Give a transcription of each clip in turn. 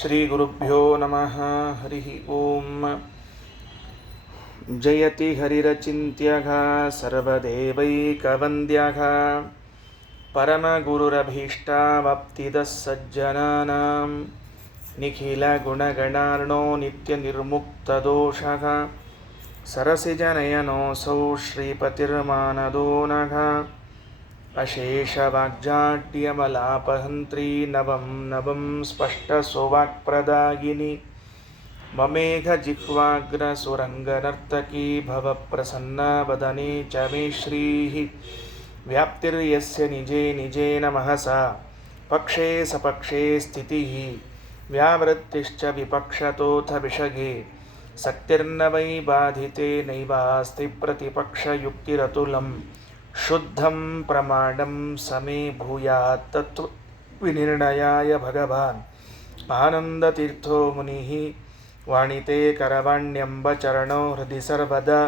ಶ್ರೀಗುರುಭ್ಯೋ ನಮಃ. ಹರಿ ಓಂ. ಜಯತಿ ಹರಿರಚಿಂತ್ಯಃ ಸರ್ವದೇವೈಕವಂದ್ಯಃ ಪರಮಗುರುರಭೀಷ್ಟಾವಾಪ್ತಿದಃ ಸಜ್ಜನಾನಾಂ ನಿಖಿಲಗುಣಗಣಾರ್ಣೋ ನಿತ್ಯನಿರ್ಮುಕ್ತದೋಷಃ ಸರಸಿಜನಯನೋऽಸೌ ಶ್ರೀಪತಿರ್ಮಾನದೋ ನಃ ಅಶೇಷವಾಗ್ಜಾಡ್ಯಮಲಾಪಹಂತ್ರಿ ನವಂ ನವಂ ಸ್ಪಷ್ಟಸೌವಾಕ್ಪ್ರದಾಯಿನಿ ಮಮೇಘ ಜಿಹ್ವಾಗ್ರಸುರಂಗನರ್ತಕೀ ಭವಪ್ರಸನ್ನ ವದನೆ ಚ ಮೇ ಶ್ರೀಃ ವ್ಯಾಪ್ತಿರ್ಯಸ್ಯ ನಿಜೇ ನಿಜೇನ ಮಹಸಾ ಪಕ್ಷೇ ಸಪಕ್ಷೇ ಸ್ಥಿತಿಃ ವ್ಯಾವೃತ್ತಿಶ್ಚ ವಿಪಕ್ಷತೋಥ ವಿಷಗೆ ಸಕ್ತಿರ್ನ ವೈ ಬಾಧಿತೆ ನೈವಾಸ್ತಿ ಪ್ರತಿಪಕ್ಷಯುಕ್ತಿರತುಲಂ ಶುದ್ಧಂ ಪ್ರಮಾಣಂ ಸಮೇ ಭೂಯಾತ್ ತತ್ವ ವಿನಿರ್ಣಯಾಯ ಭಗವಾನ್ ಆನಂದತೀರ್ಥೋ ಮುನಿಃ ವಾಣಿತೆ ಕರವಾಣ್ಯಂಬ ಚರಣೋ ಹೃದಯ ಸರ್ವದಾ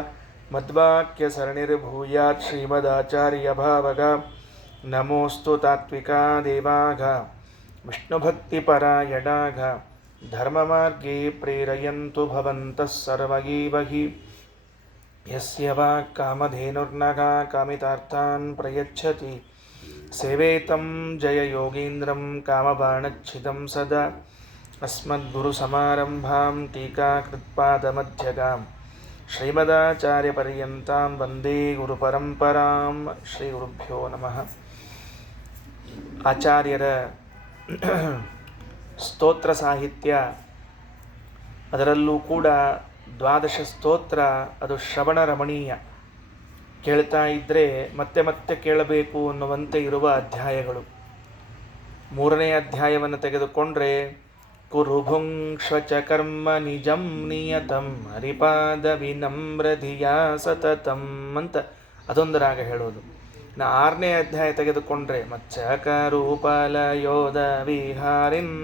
ಮದ್ವಾಕ್ಯ ಸರಣಿರ್ಭೂಯಾತ್ ಶ್ರೀಮದಾಚಾರ್ಯ ಭಾವಗ ನಮೋಸ್ತು ತಾತ್ವಿಕಾ ದೇವಾಘ ವಿಷ್ಣುಭಕ್ತಿಪರಾಯಣಾಘ ಧರ್ಮಮಾರ್ಗೇ ಪ್ರೇರಯಂತು ಭವಂತಃ ಸರ್ವ ಏವ ಹಿ ಯಸ್ಯ ವಾಕ್ ಕಾಮಧೇನುರ್ನಃ ಕಾಮಿತಾರ್ಥಾನ್ ಪ್ರಯಚ್ಛತಿ ಸೇವೇತಂ ಜಯ ಯೋಗೀಂದ್ರಂ ಕಾಮಬಾಣಚ್ಛಿದಂ ಸದಾ ಅಸ್ಮದ್ಗುರುಸಮಾರಂಭಾಂ ಟೀಕಾಕೃತ್ಪಾದಮಧ್ಯಗಾಂ ಶ್ರೀಮದಾಚಾರ್ಯಪರ್ಯಂತಾಂ ವಂದೇ ಗುರುಪರಂಪರಾಂ. ಶ್ರೀಗುರುಭ್ಯೋ ನಮಃ. ಆಚಾರ್ಯರ ಸ್ತೋತ್ರ ಸಾಹಿತ್ಯ, ಅದರಲ್ಲೂ ಕೂಡ ದ್ವಾದಶ ಸ್ತೋತ್ರ, ಅದು ಶ್ರವಣ ರಮಣೀಯ. ಕೇಳ್ತಾ ಇದ್ದರೆ ಮತ್ತೆ ಮತ್ತೆ ಕೇಳಬೇಕು ಅನ್ನುವಂತೆ ಇರುವ ಅಧ್ಯಾಯಗಳು. ಮೂರನೇ ಅಧ್ಯಾಯವನ್ನು ತೆಗೆದುಕೊಂಡ್ರೆ ಕುರುಭುಂಕ್ಷ ಕರ್ಮ ನಿಜಂ ನಿಯತಂ ಹರಿಪಾದ ವಿನಮ್ರಧಿಯಾ ಸತತಂ ಅಂತ ಅದೊಂದು ರಾಗ ಹೇಳೋದು. ನಾ ಆರನೇ ಅಧ್ಯಾಯ ತೆಗೆದುಕೊಂಡ್ರೆ ಮತ್ಸ್ಯಕರೂಪಲಯೋಧ ವಿಹಾರಿನ್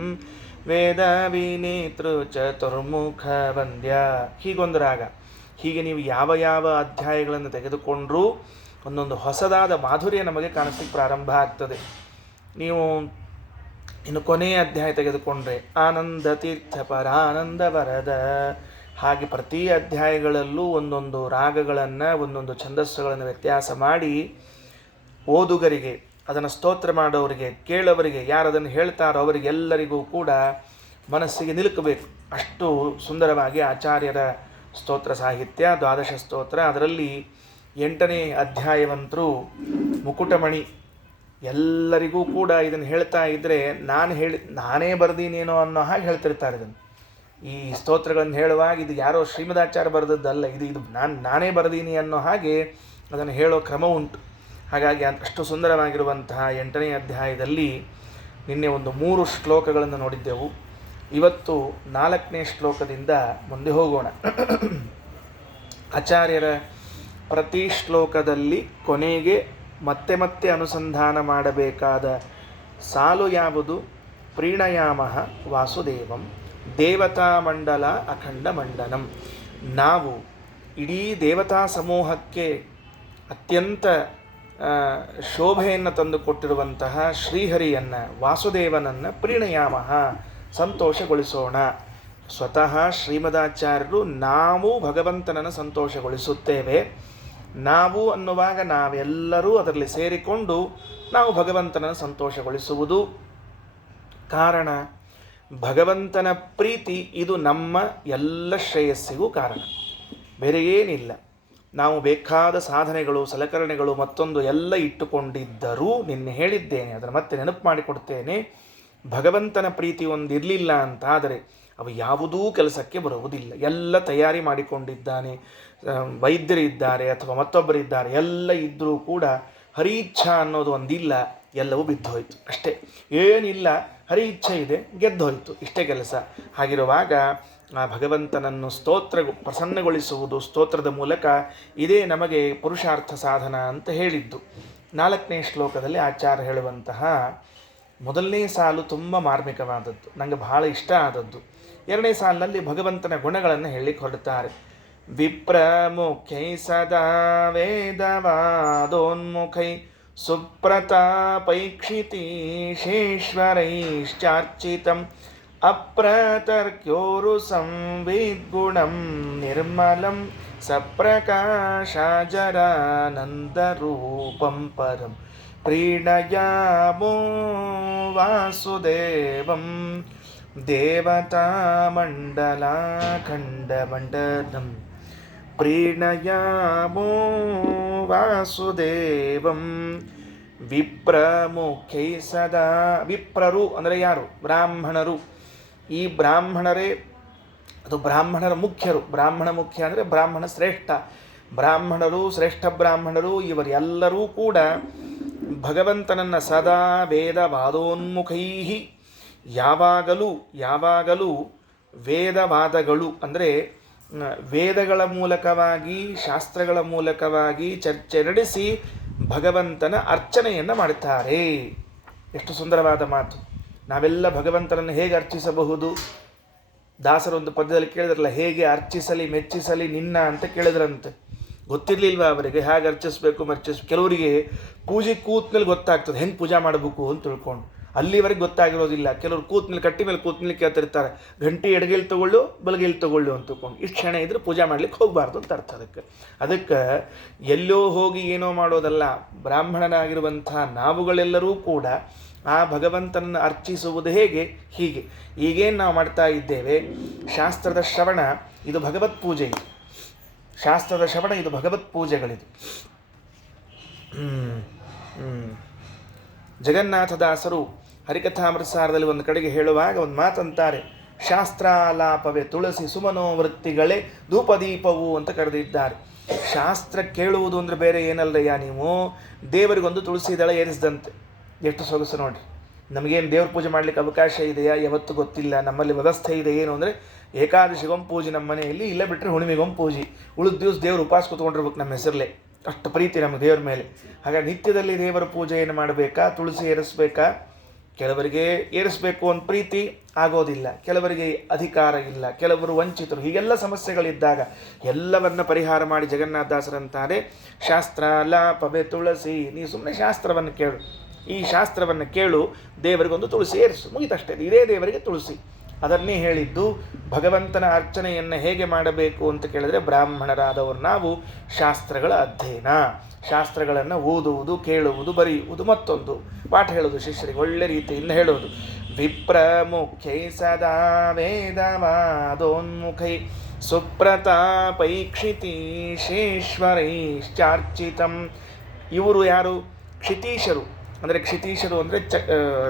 ವೇದ ವಿನೇತೃ ಚತುರ್ಮುಖ ವಂದ್ಯ, ಹೀಗೊಂದು ರಾಗ. ಹೀಗೆ ನೀವು ಯಾವ ಯಾವ ಅಧ್ಯಾಯಗಳನ್ನು ತೆಗೆದುಕೊಂಡ್ರೂ ಒಂದೊಂದು ಹೊಸದಾದ ಮಾಧುರ್ಯ ನಮಗೆ ಕಾಣಿಸ್ಲಿಕ್ಕೆ ಪ್ರಾರಂಭ ಆಗ್ತದೆ. ನೀವು ಇನ್ನು ಕೊನೆಯ ಅಧ್ಯಾಯ ತೆಗೆದುಕೊಂಡ್ರೆ ಆನಂದ ತೀರ್ಥ ಪರಾನಂದ ವರದ, ಹಾಗೆ ಪ್ರತಿ ಅಧ್ಯಾಯಗಳಲ್ಲೂ ಒಂದೊಂದು ರಾಗಗಳನ್ನು ಒಂದೊಂದು ಛಂದಸ್ಸುಗಳನ್ನು ವ್ಯತ್ಯಾಸ ಮಾಡಿ ಓದುಗರಿಗೆ, ಅದನ್ನು ಸ್ತೋತ್ರ ಮಾಡೋರಿಗೆ, ಕೇಳೋವರಿಗೆ, ಯಾರು ಅದನ್ನು ಹೇಳ್ತಾರೋ ಅವರಿಗೆಲ್ಲರಿಗೂ ಕೂಡ ಮನಸ್ಸಿಗೆ ನಿಲುಕಬೇಕು. ಅಷ್ಟು ಸುಂದರವಾಗಿ ಆಚಾರ್ಯರ ಸ್ತೋತ್ರ ಸಾಹಿತ್ಯ, ದ್ವಾದಶ ಸ್ತೋತ್ರ. ಅದರಲ್ಲಿ 8ನೇ ಅಧ್ಯಾಯವಂತರೂ ಮುಕುಟಮಣಿ. ಎಲ್ಲರಿಗೂ ಕೂಡ ಇದನ್ನು ಹೇಳ್ತಾ ಇದ್ದರೆ ನಾನೇ ಬರ್ದೀನೇನೋ ಅನ್ನೋ ಹಾಗೆ ಹೇಳ್ತಿರ್ತಾರೆ. ಇದನ್ನು ಈ ಸ್ತೋತ್ರಗಳನ್ನು ಹೇಳುವಾಗ ಇದು ಯಾರೋ ಶ್ರೀಮದಾಚಾರ್ಯ ಬರೆದದ್ದಲ್ಲ, ಇದು ನಾನೇ ಬರ್ದೀನಿ ಅನ್ನೋ ಹಾಗೆ ಅದನ್ನು ಹೇಳೋ ಕ್ರಮ ಉಂಟು. ಹಾಗಾಗಿ ಅಷ್ಟು ಸುಂದರವಾಗಿರುವಂತಹ 8ನೇ ಅಧ್ಯಾಯದಲ್ಲಿ ನಿನ್ನೆ ಒಂದು 3 ಶ್ಲೋಕಗಳನ್ನು ನೋಡಿದ್ದೆವು. ಇವತ್ತು 4ನೇ ಶ್ಲೋಕದಿಂದ ಮುಂದೆ ಹೋಗೋಣ. ಆಚಾರ್ಯರ ಪ್ರತಿ ಶ್ಲೋಕದಲ್ಲಿ ಕೊನೆಗೆ ಮತ್ತೆ ಮತ್ತೆ ಅನುಸಂಧಾನ ಮಾಡಬೇಕಾದ ಸಾಲು ಯಾವುದು? ಪ್ರೀಣಯಾಮಃ ವಾಸುದೇವಂ ದೇವತಾ ಮಂಡಲ ಅಖಂಡ ಮಂಡನಂ. ನಾವು ಇಡೀ ದೇವತಾ ಸಮೂಹಕ್ಕೆ ಅತ್ಯಂತ ಶೋಭೆಯನ್ನು ತಂದುಕೊಟ್ಟಿರುವಂತಹ ಶ್ರೀಹರಿಯನ್ನು, ವಾಸುದೇವನನ್ನು ಪ್ರೀಣಯಾಮಃ ಸಂತೋಷಗೊಳಿಸೋಣ. ಸ್ವತಃ ಶ್ರೀಮದಾಚಾರ್ಯರು ನಾವು ಭಗವಂತನನ್ನು ಸಂತೋಷಗೊಳಿಸುತ್ತೇವೆ. ನಾವು ಅನ್ನುವಾಗ ನಾವೆಲ್ಲರೂ ಅದರಲ್ಲಿ ಸೇರಿಕೊಂಡು ನಾವು ಭಗವಂತನನ್ನು ಸಂತೋಷಗೊಳಿಸುವುದು. ಕಾರಣ ಭಗವಂತನ ಪ್ರೀತಿ, ಇದು ನಮ್ಮ ಎಲ್ಲ ಶ್ರೇಯಸ್ಸಿಗೂ ಕಾರಣ, ಬೇರೆ ಏನಿಲ್ಲ. ನಾವು ಬೇಕಾದ ಸಾಧನೆಗಳು, ಸಲಕರಣೆಗಳು, ಮತ್ತೊಂದು ಎಲ್ಲ ಇಟ್ಟುಕೊಂಡಿದ್ದರೂ, ನಿನ್ನೆ ಹೇಳಿದ್ದೇನೆ, ಅದನ್ನು ಮತ್ತೆ ನೆನಪು ಮಾಡಿಕೊಡ್ತೇನೆ, ಭಗವಂತನ ಪ್ರೀತಿ ಒಂದು ಇರಲಿಲ್ಲ ಅಂತಾದರೆ ಅವು ಯಾವುದೂ ಕೆಲಸಕ್ಕೆ ಬರುವುದಿಲ್ಲ. ಎಲ್ಲ ತಯಾರಿ ಮಾಡಿಕೊಂಡಿದ್ದಾನೆ, ವೈದ್ಯರಿದ್ದಾರೆ ಅಥವಾ ಮತ್ತೊಬ್ಬರಿದ್ದಾರೆ, ಎಲ್ಲ ಇದ್ದರೂ ಕೂಡ ಹರಿ ಇಚ್ಛಾ ಅನ್ನೋದು ಒಂದಿಲ್ಲ, ಎಲ್ಲವೂ ಬಿದ್ದೋಯ್ತು ಅಷ್ಟೇ. ಏನಿಲ್ಲ, ಹರಿ ಇಚ್ಛೆ ಇದೆ, ಗೆದ್ದೋಯ್ತು, ಇಷ್ಟೇ ಕೆಲಸ. ಹಾಗಿರುವಾಗ ಆ ಭಗವಂತನನ್ನು ಪ್ರಸನ್ನಗೊಳಿಸುವುದು ಸ್ತೋತ್ರದ ಮೂಲಕ, ಇದೇ ನಮಗೆ ಪುರುಷಾರ್ಥ ಸಾಧನ ಅಂತ ಹೇಳಿದ್ದು. 4ನೇ ಶ್ಲೋಕದಲ್ಲಿ ಆಚಾರ್ಯ ಹೇಳುವಂತಹ ಮೊದಲನೇ ಸಾಲು ತುಂಬ ಮಾರ್ಮಿಕವಾದದ್ದು, ನನಗೆ ಬಹಳ ಇಷ್ಟ ಆದದ್ದು. 2ನೇ ಸಾಲಿನಲ್ಲಿ ಭಗವಂತನ ಗುಣಗಳನ್ನು ಹೇಳಿಕ್ಕೆ ಹೊರಡ್ತಾರೆ. ವಿಪ್ರಮುಖ್ಯೈ ಸದಾ ವೇದವಾದೋನ್ಮುಖೈ ಸುಪ್ರತಾಪೈಕ್ಷಿತೀಶೇಶ್ವರೈಶ್ಚಾರ್ಚಿತಂ ಅಪ್ರತರ್ಕ್ಯೋರು ಸಂವೇದ್ಗುಣಂ ನಿರ್ಮಲಂ ಸಪ್ರಕಾಶಾಜರಾನಂದರೂಪಂ ಪರಂ ಪ್ರೀಣಯಾಮೋ ವಾಸುದೇವಂ ದೇವತಾಮಂಡಲಾಖಂಡಮಂಡಲಂ ಪ್ರೀಣಯಾಮೋ ವಾಸುದೇವಂ ವಿಪ್ರಮುಖ್ಯೈ ಸದಾ. ವಿಪ್ರರು ಅಂದರೆ ಯಾರು? ಬ್ರಾಹ್ಮಣರು. ಈ ಬ್ರಾಹ್ಮಣರೇ, ಅದು ಬ್ರಾಹ್ಮಣರ ಮುಖ್ಯರು. ಬ್ರಾಹ್ಮಣ ಮುಖ್ಯ ಅಂದರೆ ಬ್ರಾಹ್ಮಣ ಶ್ರೇಷ್ಠ. ಬ್ರಾಹ್ಮಣರು, ಶ್ರೇಷ್ಠ ಬ್ರಾಹ್ಮಣರು ಇವರೆಲ್ಲರೂ ಕೂಡ ಭಗವಂತನನ್ನು ಸದಾ ವೇದವಾದೋನ್ಮುಖೈ, ಯಾವಾಗಲೂ ವೇದವಾದಗಳು ಅಂದರೆ ವೇದಗಳ ಮೂಲಕವಾಗಿ, ಶಾಸ್ತ್ರಗಳ ಮೂಲಕವಾಗಿ ಚರ್ಚೆ ನಡೆಸಿ ಭಗವಂತನ ಅರ್ಚನೆಯನ್ನು ಮಾಡುತ್ತಾರೆ. ಎಷ್ಟು ಸುಂದರವಾದ ಮಾತು. ನಾವೆಲ್ಲ ಭಗವಂತನನ್ನು ಹೇಗೆ ಅರ್ಚಿಸಬಹುದು? ದಾಸರೊಂದು ಪದ್ಯದಲ್ಲಿ ಕೇಳಿದ್ರಲ್ಲ, ಹೇಗೆ ಅರ್ಚಿಸಲಿ ಮೆಚ್ಚಿಸಲಿ ನಿನ್ನ ಅಂತ ಕೇಳಿದ್ರಂತೆ. ಗೊತ್ತಿರಲಿಲ್ವ ಅವರಿಗೆ ಹೇಗೆ ಅರ್ಚಿಸ್ಬೇಕು ಕೆಲವರಿಗೆ ಪೂಜೆ ಕೂತ್ಮೇಲೆ ಗೊತ್ತಾಗ್ತದೆ ಹೆಂಗೆ ಪೂಜೆ ಮಾಡಬೇಕು ಅಂತ ತಿಳ್ಕೊಂಡು. ಅಲ್ಲಿವರೆಗೆ ಗೊತ್ತಾಗಿರೋದಿಲ್ಲ. ಕೆಲವರು ಕೂತ್ಮೇಲೆ ಕಟ್ಟಿ ಮೇಲೆ ಕೂತ್ಮೇಲೆ ಕೇಳ್ತಿರ್ತಾರೆ, ಗಂಟೆ ಎಡಗೈಲಿ ತಗೊಳ್ಳು ಬಲಗೈಲಿ ತಗೊಳ್ಳು ಅಂತ ತಿಳ್ಕೊಂಡು. ಇಷ್ಟು ಕ್ಷಣ ಇದ್ರೆ ಪೂಜೆ ಮಾಡ್ಲಿಕ್ಕೆ ಹೋಗಬಾರ್ದು ಅಂತ ಅರ್ಥ. ಅದಕ್ಕೆ ಎಲ್ಲೋ ಹೋಗಿ ಏನೋ ಮಾಡೋದಲ್ಲ. ಬ್ರಾಹ್ಮಣನಾಗಿರುವಂಥ ನಾವುಗಳೆಲ್ಲರೂ ಕೂಡ ಆ ಭಗವಂತನನ್ನು ಅರ್ಚಿಸುವುದು ಹೇಗೆ? ಹೀಗೆ. ಈಗೇನು ನಾವು ಮಾಡ್ತಾ ಇದ್ದೇವೆ? ಶಾಸ್ತ್ರದ ಶ್ರವಣ ಇದು ಭಗವತ್ ಪೂಜೆ. ಶಾಸ್ತ್ರದ ಶ್ರವಣ ಇದು ಭಗವತ್ ಪೂಜೆಗಳಿದು. ಜಗನ್ನಾಥದಾಸರು ಹರಿಕಥಾಮೃತಸಾರದಲ್ಲಿ ಒಂದು ಕಡೆಗೆ ಹೇಳುವಾಗ ಒಂದು ಮಾತಂತಾರೆ, ಶಾಸ್ತ್ರಾಲಾಪವೇ ತುಳಸಿ ಸುಮನೋವೃತ್ತಿಗಳೇ ಧೂಪದೀಪವು ಅಂತ ಕರೆದಿದ್ದಾರೆ. ಶಾಸ್ತ್ರ ಕೇಳುವುದು ಅಂದರೆ ಬೇರೆ ಏನಲ್ಲಯ್ಯ, ನೀವು ದೇವರಿಗೊಂದು ತುಳಸಿ ದಳ ಏರಿಸಿದಂತೆ. ಎಷ್ಟು ಸೊಗಸು ನೋಡ್ರಿ. ನಮಗೇನು ದೇವ್ರ ಪೂಜೆ ಮಾಡಲಿಕ್ಕೆ ಅವಕಾಶ ಇದೆಯಾ? ಯಾವತ್ತೂ ಗೊತ್ತಿಲ್ಲ. ನಮ್ಮಲ್ಲಿ ವ್ಯವಸ್ಥೆ ಇದೆ ಏನು ಅಂದರೆ, ಏಕಾದಶಿಗೊಂದು ಪೂಜೆ ನಮ್ಮ ಮನೆಯಲ್ಲಿ, ಇಲ್ಲ ಬಿಟ್ಟರೆ ಹುಣ್ಣಿಮೆಗೊಂದು ಪೂಜೆ, ಉಳಿದ ದಿವಸ ದೇವ್ರ ಉಪವಾಸ ಕೂತ್ಕೊಂಡಿರ್ಬೇಕು ನಮ್ಮ ಹೆಸರಲ್ಲೇ. ಅಷ್ಟು ಪ್ರೀತಿ ನಮ್ಮ ದೇವ್ರ ಮೇಲೆ. ಹಾಗಾಗಿ ನಿತ್ಯದಲ್ಲಿ ದೇವರ ಪೂಜೆಯನ್ನು ಮಾಡಬೇಕಾ? ತುಳಸಿ ಏರಿಸಬೇಕಾ? ಕೆಲವರಿಗೆ ಏರಿಸಬೇಕು ಅಂತ ಪ್ರೀತಿ ಆಗೋದಿಲ್ಲ, ಕೆಲವರಿಗೆ ಅಧಿಕಾರ ಇಲ್ಲ, ಕೆಲವರು ವಂಚಿತರು. ಹೀಗೆಲ್ಲ ಸಮಸ್ಯೆಗಳಿದ್ದಾಗ ಎಲ್ಲವನ್ನ ಪರಿಹಾರ ಮಾಡಿ ಜಗನ್ನಾಥದಾಸರಂತಾರೆ, ಶಾಸ್ತ್ರಾಲಾಪವೇ ತುಳಸಿ. ನೀವು ಸುಮ್ಮನೆ ಶಾಸ್ತ್ರವನ್ನು ಕೇಳು, ಈ ಶಾಸ್ತ್ರವನ್ನು ಕೇಳು, ದೇವರಿಗೊಂದು ತುಳಸಿ ಏರಿಸು, ಮುಗಿತಷ್ಟೇ. ಇದೇ ದೇವರಿಗೆ ತುಳಸಿ. ಅದನ್ನೇ ಹೇಳಿದ್ದು. ಭಗವಂತನ ಅರ್ಚನೆಯನ್ನು ಹೇಗೆ ಮಾಡಬೇಕು ಅಂತ ಕೇಳಿದ್ರೆ, ಬ್ರಾಹ್ಮಣರಾದವರು ನಾವು ಶಾಸ್ತ್ರಗಳ ಅಧ್ಯಯನ, ಶಾಸ್ತ್ರಗಳನ್ನು ಓದುವುದು, ಕೇಳುವುದು, ಬರೆಯುವುದು, ಮತ್ತೊಂದು ಪಾಠ ಹೇಳೋದು, ಶಿಷ್ಯರಿಗೆ ಒಳ್ಳೆ ರೀತಿಯಿಂದ ಹೇಳೋದು. ವಿಪ್ರಮುಖ್ಯೈ ಸದಾ ವೇದವಾದೋನ್ಮುಖೈ ಸುಪ್ರತಾಪೈಕ್ಷಿತೀಶೇಶ್ವರೈಶ್ಚಾರ್ಚಿತಂ. ಇವರು ಯಾರು? ಕ್ಷಿತೀಶರು. ಅಂದರೆ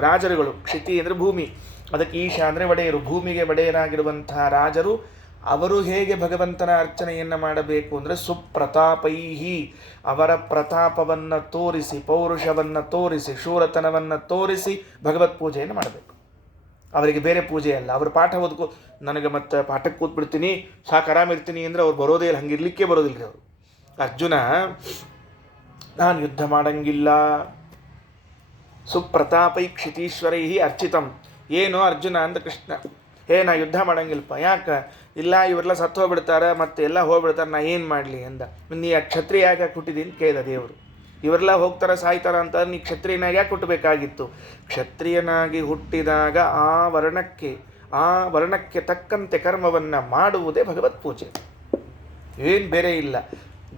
ರಾಜರುಗಳು. ಕ್ಷಿತಿ ಅಂದರೆ ಭೂಮಿ, ಅದಕ್ಕೆ ಈಶ ಅಂದರೆ ಒಡೆಯರು. ಭೂಮಿಗೆ ಒಡೆಯರಾಗಿರುವಂತಹ ರಾಜರು. ಅವರು ಹೇಗೆ ಭಗವಂತನ ಅರ್ಚನೆಯನ್ನು ಮಾಡಬೇಕು ಅಂದರೆ, ಸುಪ್ರತಾಪೈಹಿ, ಅವರ ಪ್ರತಾಪವನ್ನು ತೋರಿಸಿ, ಪೌರುಷವನ್ನು ತೋರಿಸಿ, ಶೂರತನವನ್ನು ತೋರಿಸಿ ಭಗವತ್ ಪೂಜೆಯನ್ನು ಮಾಡಬೇಕು. ಅವರಿಗೆ ಬೇರೆ ಪೂಜೆ ಅಲ್ಲ. ಅವರು ಪಾಠ ಓದ್ಕೋ, ನನಗೆ ಮತ್ತೆ ಪಾಠಕ್ಕೆ ಕೂತ್ಬಿಡ್ತೀನಿ, ಸಾಕು ಆರಾಮಿರ್ತೀನಿ ಅಂದರೆ ಅವ್ರು ಬರೋದೇ ಇಲ್ಲ. ಹಂಗಿರ್ಲಿಕ್ಕೆ ಬರೋದಿಲ್ಲ ಅವರು. ಅರ್ಜುನ, ನಾನು ಯುದ್ಧ ಮಾಡಂಗಿಲ್ಲ. ಸುಪ್ರತಾಪೈ ಕ್ಷಿತೀಶ್ವರೈ ಅರ್ಚಿತಂ. ಏನು ಅರ್ಜುನ ಅಂದ ಕೃಷ್ಣ, ನಾ ಯುದ್ಧ ಮಾಡಂಗಿಲ್ಲಪ್ಪ. ಯಾಕೆ? ಇಲ್ಲ, ಇವರೆಲ್ಲ ಸತ್ತು ಹೋಗ್ಬಿಡ್ತಾರೆ, ಮತ್ತೆ ಎಲ್ಲ ಹೋಗ್ಬಿಡ್ತಾರೆ, ನಾ ಏನು ಮಾಡಲಿ ಅಂದ. ನೀ ಕ್ಷತ್ರಿಯ ಯಾಕೆ ಹುಟ್ಟಿದ್ದೀನಿ ಕೇಳಿದ ದೇವರು. ಇವರೆಲ್ಲ ಹೋಗ್ತಾರೆ ಸಾಯ್ತಾರ ಅಂತ ನೀ ಕ್ಷತ್ರಿಯನಾಗಿ ಯಾಕೆ ಹುಟ್ಟಬೇಕಾಗಿತ್ತು? ಕ್ಷತ್ರಿಯನಾಗಿ ಹುಟ್ಟಿದಾಗ ಆ ವರ್ಣಕ್ಕೆ ತಕ್ಕಂತೆ ಕರ್ಮವನ್ನು ಮಾಡುವುದೇ ಭಗವತ್ ಪೂಜೆ, ಏನು ಬೇರೆ ಇಲ್ಲ.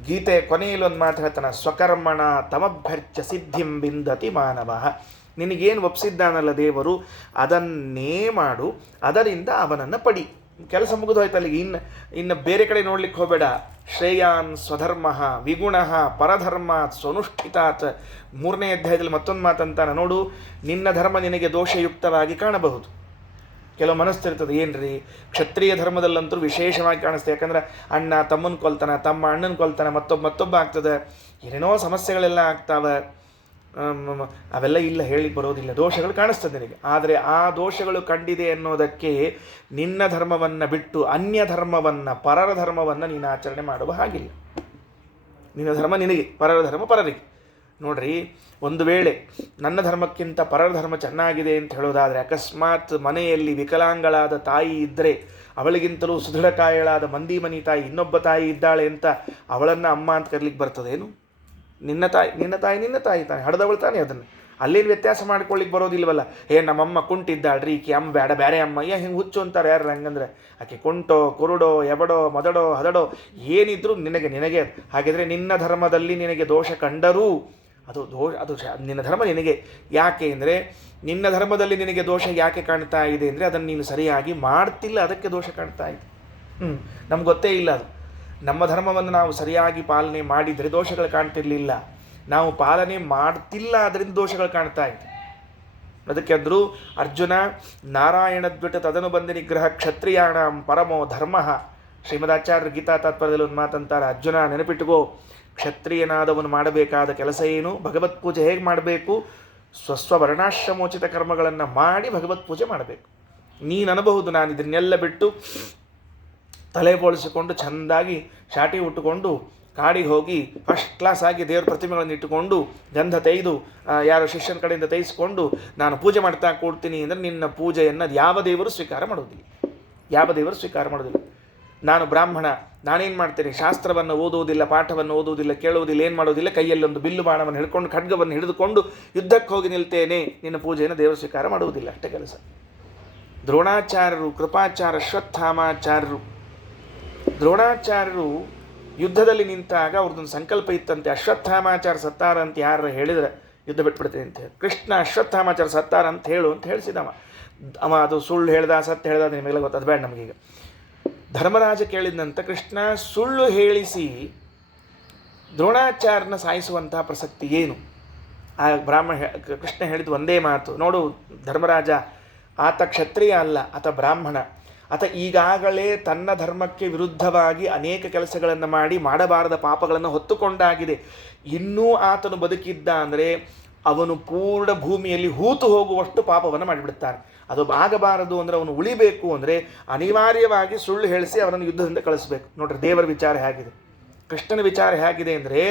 ಗೀತೆಯ ಕೊನೆಯಲ್ಲಿ ಒಂದು ಮಾತು ಹೇಳ್ತಾನೆ, ಸ್ವಕರ್ಮಣ ತಮಭ್ಯರ್ಚ್ಯ ಸಿದ್ಧಿಂ ಬಿಂದತಿ ಮಾನವ. ನಿನಗೇನು ಒಪ್ಪಿಸಿದ್ದಾನಲ್ಲ ದೇವರು, ಅದನ್ನೇ ಮಾಡು, ಅದರಿಂದ ಅವನನ್ನು ಪಡಿ. ಕೆಲಸ ಮುಗಿದೋಯ್ತು ಅಲ್ಲಿಗೆ. ಇನ್ನು ಬೇರೆ ಕಡೆ ನೋಡ್ಲಿಕ್ಕೆ ಹೋಗಬೇಡ. ಶ್ರೇಯಾನ್ ಸ್ವಧರ್ಮ ವಿಗುಣ ಪರಧರ್ಮಾತ್ ಸ್ವನುಷ್ಠಿತಾತ್. 3ನೇ ಅಧ್ಯಾಯದಲ್ಲಿ ಮತ್ತೊಂದು ಮಾತಂತಾನೆ ನೋಡು, ನಿನ್ನ ಧರ್ಮ ನಿನಗೆ ದೋಷಯುಕ್ತವಾಗಿ ಕಾಣಬಹುದು. ಕೆಲವು ಮನಸ್ಸಿರ್ತದೆ, ಏನ್ರಿ ಕ್ಷತ್ರಿಯ ಧರ್ಮದಲ್ಲಂತೂ ವಿಶೇಷವಾಗಿ ಕಾಣಿಸ್ತದೆ. ಯಾಕಂದ್ರೆ ಅಣ್ಣ ತಮ್ಮನ ಕೊಲ್ತಾನೆ, ತಮ್ಮ ಅಣ್ಣನ ಕೊಲ್ತಾನೆ, ಮತ್ತೊಬ್ಬ ಆಗ್ತದೆ, ಏನೇನೋ ಸಮಸ್ಯೆಗಳೆಲ್ಲ ಆಗ್ತಾವೆ. ಅವೆಲ್ಲ ಇಲ್ಲ, ಹೇಳಿ ಬರೋದಿಲ್ಲ. ದೋಷಗಳು ಕಾಣಿಸ್ತದೆ ನಿನಗೆ. ಆದರೆ ಆ ದೋಷಗಳು ಕಂಡಿದೆ ಅನ್ನೋದಕ್ಕೆ ನಿನ್ನ ಧರ್ಮವನ್ನು ಬಿಟ್ಟು ಅನ್ಯ ಧರ್ಮವನ್ನು, ಪರರ ಧರ್ಮವನ್ನು ನೀನು ಆಚರಣೆ ಮಾಡುವ ಹಾಗಿಲ್ಲ. ನಿನ್ನ ಧರ್ಮ ನಿನಗೆ, ಪರರ ಧರ್ಮ ಪರರಿಗೆ. ನೋಡ್ರಿ, ಒಂದು ವೇಳೆ ನನ್ನ ಧರ್ಮಕ್ಕಿಂತ ಪರರ ಧರ್ಮ ಚೆನ್ನಾಗಿದೆ ಅಂತ ಹೇಳೋದಾದರೆ, ಅಕಸ್ಮಾತ್ ಮನೆಯಲ್ಲಿ ವಿಕಲಾಂಗಳಾದ ತಾಯಿ ಇದ್ದರೆ, ಅವಳಿಗಿಂತಲೂ ಸುದೃಢಕಾಯಳಾದ ಮಂದಿ ತಾಯಿ ಇನ್ನೊಬ್ಬ ತಾಯಿ ಇದ್ದಾಳೆ ಅಂತ ಅವಳನ್ನು ಅಮ್ಮ ಅಂತ ಕರೀಲಿಕ್ಕೆ ಬರ್ತದೇನು? ನಿನ್ನ ತಾಯಿ ತಾನೆ, ಹಡೆದವಳು ತಾನೆ ಅದನ್ನು. ಅಲ್ಲೇನು ವ್ಯತ್ಯಾಸ ಮಾಡ್ಕೊಳ್ಳಿಕ್ಕೆ ಬರೋದಿಲ್ವಲ್ಲ. ನಮ್ಮಮ್ಮ ಕುಂಟಿದ್ದಾಳ್ರಿ, ಈಕೆ ಅಮ್ಮ ಬೇಡ ಬೇರೆ ಅಮ್ಮ, ಹಿಂಗೆ ಹುಚ್ಚು ಅಂತಾರೆ ಯಾರು ಹಂಗಂದ್ರೆ. ಆಕೆ ಕುಂಟೋ ಕುರುಡೋ ಎಬಡೋ ಮೊದಡೋ ಹದಡೋ ಏನಿದ್ರು ನಿನಗೆ ಹಾಗಿದ್ರೆ ನಿನ್ನ ಧರ್ಮದಲ್ಲಿ ನಿನಗೆ ದೋಷ ಕಂಡರೂ ಅದು ನಿನ್ನ ಧರ್ಮ ನಿನಗೆ. ಯಾಕೆ ಅಂದರೆ ನಿನ್ನ ಧರ್ಮದಲ್ಲಿ ನಿನಗೆ ದೋಷ ಯಾಕೆ ಕಾಣ್ತಾ ಇದೆ ಅಂದರೆ ಅದನ್ನು ನೀನು ಸರಿಯಾಗಿ ಮಾಡ್ತಿಲ್ಲ, ಅದಕ್ಕೆ ದೋಷ ಕಾಣ್ತಾ ಇದೆ. ನಮ್ಗೆ ಗೊತ್ತೇ ಇಲ್ಲ ಅದು. ನಮ್ಮ ಧರ್ಮವನ್ನು ನಾವು ಸರಿಯಾಗಿ ಪಾಲನೆ ಮಾಡಿದರೆ ದೋಷಗಳು ಕಾಣ್ತಿರ್ಲಿಲ್ಲ. ನಾವು ಪಾಲನೆ ಮಾಡ್ತಿಲ್ಲ, ಅದರಿಂದ ದೋಷಗಳು ಕಾಣ್ತಾ ಇದೆ. ಅದಕ್ಕೆ ಅಂದರು ಅರ್ಜುನ, ನಾರಾಯಣದ್ವಿಟ ತದನು ಬಂದ ನಿಗ್ರಹ ಕ್ಷತ್ರಿಯಾಣ ಪರಮೋ ಧರ್ಮ. ಶ್ರೀಮದಾಚಾರ್ಯ ಗೀತಾ ತಾತ್ಪರ್ಯದಲ್ಲಿ ಒಂದು ಮಾತಂತಾರೆ, ಅರ್ಜುನ ನೆನಪಿಟ್ಟುಕೋ, ಕ್ಷತ್ರಿಯನಾದವನು ಮಾಡಬೇಕಾದ ಕೆಲಸ ಏನು, ಭಗವತ್ ಪೂಜೆ ಹೇಗೆ ಮಾಡಬೇಕು, ವರ್ಣಾಶ್ರಮೋಚಿತ ಕರ್ಮಗಳನ್ನು ಮಾಡಿ ಭಗವತ್ ಪೂಜೆ ಮಾಡಬೇಕು. ನೀನು ಅನಬಹುದು ನಾನು ಇದನ್ನೆಲ್ಲ ಬಿಟ್ಟು ತಲೆ ಬೋಳಿಸಿಕೊಂಡು ಚೆಂದಾಗಿ ಶಾಟಿ ಉಟ್ಟುಕೊಂಡು ಕಾಡಿಗೆ ಹೋಗಿ ಫಸ್ಟ್ ಕ್ಲಾಸ್ ಆಗಿ ದೇವ್ರ ಪ್ರತಿಮೆಗಳನ್ನು ಇಟ್ಟುಕೊಂಡು ಗಂಧ ತೆಗೆದು ಯಾರೋ ಶಿಷ್ಯನ ಕಡೆಯಿಂದ ತೆಗೆಸ್ಕೊಂಡು ನಾನು ಪೂಜೆ ಮಾಡ್ತಾ ಕೊಡ್ತೀನಿ ಅಂದರೆ ನಿನ್ನ ಪೂಜೆಯನ್ನು ಯಾವ ದೇವರು ಸ್ವೀಕಾರ ಮಾಡೋದಿಲ್ಲ. ನಾನು ಬ್ರಾಹ್ಮಣ, ನಾನೇನು ಮಾಡ್ತೇನೆ, ಶಾಸ್ತ್ರವನ್ನು ಓದುವುದಿಲ್ಲ, ಪಾಠವನ್ನು ಓದುವುದಿಲ್ಲ, ಕೇಳುವುದಿಲ್ಲ, ಏನು ಮಾಡೋದಿಲ್ಲ, ಕೈಯಲ್ಲಿ ಒಂದು ಬಿಲ್ಲು ಬಾಣವನ್ನು ಹಿಡ್ಕೊಂಡು ಖಡ್ಗವನ್ನು ಹಿಡಿದುಕೊಂಡು ಯುದ್ಧಕ್ಕೆ ಹೋಗಿ ನಿಲ್ತೇನೆ, ನಿನ್ನ ಪೂಜೆಯನ್ನು ದೇವರು ಸ್ವೀಕಾರ ಮಾಡುವುದಿಲ್ಲ. ಅಷ್ಟೇ ಕೆಲಸ. ದ್ರೋಣಾಚಾರ್ಯರು, ಕೃಪಾಚಾರ್ಯ, ಅಶ್ವತ್ಥಾಮಾಚಾರ್ಯರು, ದ್ರೋಣಾಚಾರ್ಯರು ಯುದ್ಧದಲ್ಲಿ ನಿಂತಾಗ ಅವ್ರದ್ದೊಂದು ಸಂಕಲ್ಪ ಇತ್ತಂತೆ, ಅಶ್ವತ್ಥಾಮಾಚಾರ್ಯ ಸತ್ತಾರ ಅಂತ ಯಾರು ಹೇಳಿದರೆ ಯುದ್ಧ ಬಿಟ್ಬಿಡ್ತೇನೆ ಅಂತ ಹೇಳಿ. ಕೃಷ್ಣ ಅಶ್ವತ್ಥಾಮಾಚಾರ್ಯ ಸತ್ತಾರ ಅಂತ ಹೇಳು ಅಂತ ಹೇಳಿಸಿದವ. ಅದು ಸುಳ್ಳು ಹೇಳ್ದ ಸತ್ಯ ಹೇಳ್ದ ನಿಮಗೆಲ್ಲ ಗೊತ್ತದು ಬೇಡ ನಮಗೀಗ. ಧರ್ಮರಾಜ ಕೇಳಿದಂತ ಕೃಷ್ಣ ಸುಳ್ಳು ಹೇಳಿಸಿ ದ್ರೋಣಾಚಾರ್ಯನ ಸಾಯಿಸುವಂತಹ ಪ್ರಸಕ್ತಿ ಏನು? ಆ ಕೃಷ್ಣ ಹೇಳಿದ ಒಂದೇ ಮಾತು, ನೋಡು ಧರ್ಮರಾಜ, ಆತ ಕ್ಷತ್ರಿಯ ಅಲ್ಲ, ಆತ ಬ್ರಾಹ್ಮಣ. ಆತ ಈಗಾಗಲೇ ತನ್ನ ಧರ್ಮಕ್ಕೆ ವಿರುದ್ಧವಾಗಿ ಅನೇಕ ಕೆಲಸಗಳನ್ನು ಮಾಡಿ ಮಾಡಬಾರದ ಪಾಪಗಳನ್ನು ಹೊತ್ತುಕೊಂಡಾಗಿದೆ. ಇನ್ನೂ ಆತನು ಬದುಕಿದ್ದ ಅಂದರೆ ಅವನು ಪೂರ್ಣ ಭೂಮಿಯಲ್ಲಿ ಹೂತು ಹೋಗುವಷ್ಟು ಪಾಪವನ್ನು ಮಾಡಿಬಿಡ್ತಾನೆ. ಅದು ಆಗಬಾರದು ಅಂದರೆ ಅವನು ಉಳಿಬೇಕು ಅಂದರೆ ಅನಿವಾರ್ಯವಾಗಿ ಸುಳ್ಳು ಹೇಳಿಸಿ ಅವನನ್ನು ಯುದ್ಧದಿಂದ ಕಳಿಸ್ಬೇಕು. ನೋಡ್ರಿ ದೇವರ ವಿಚಾರ ಹೇಗಿದೆ, ಕೃಷ್ಣನ ವಿಚಾರ ಹೇಗಿದೆ ಅಂದರೆ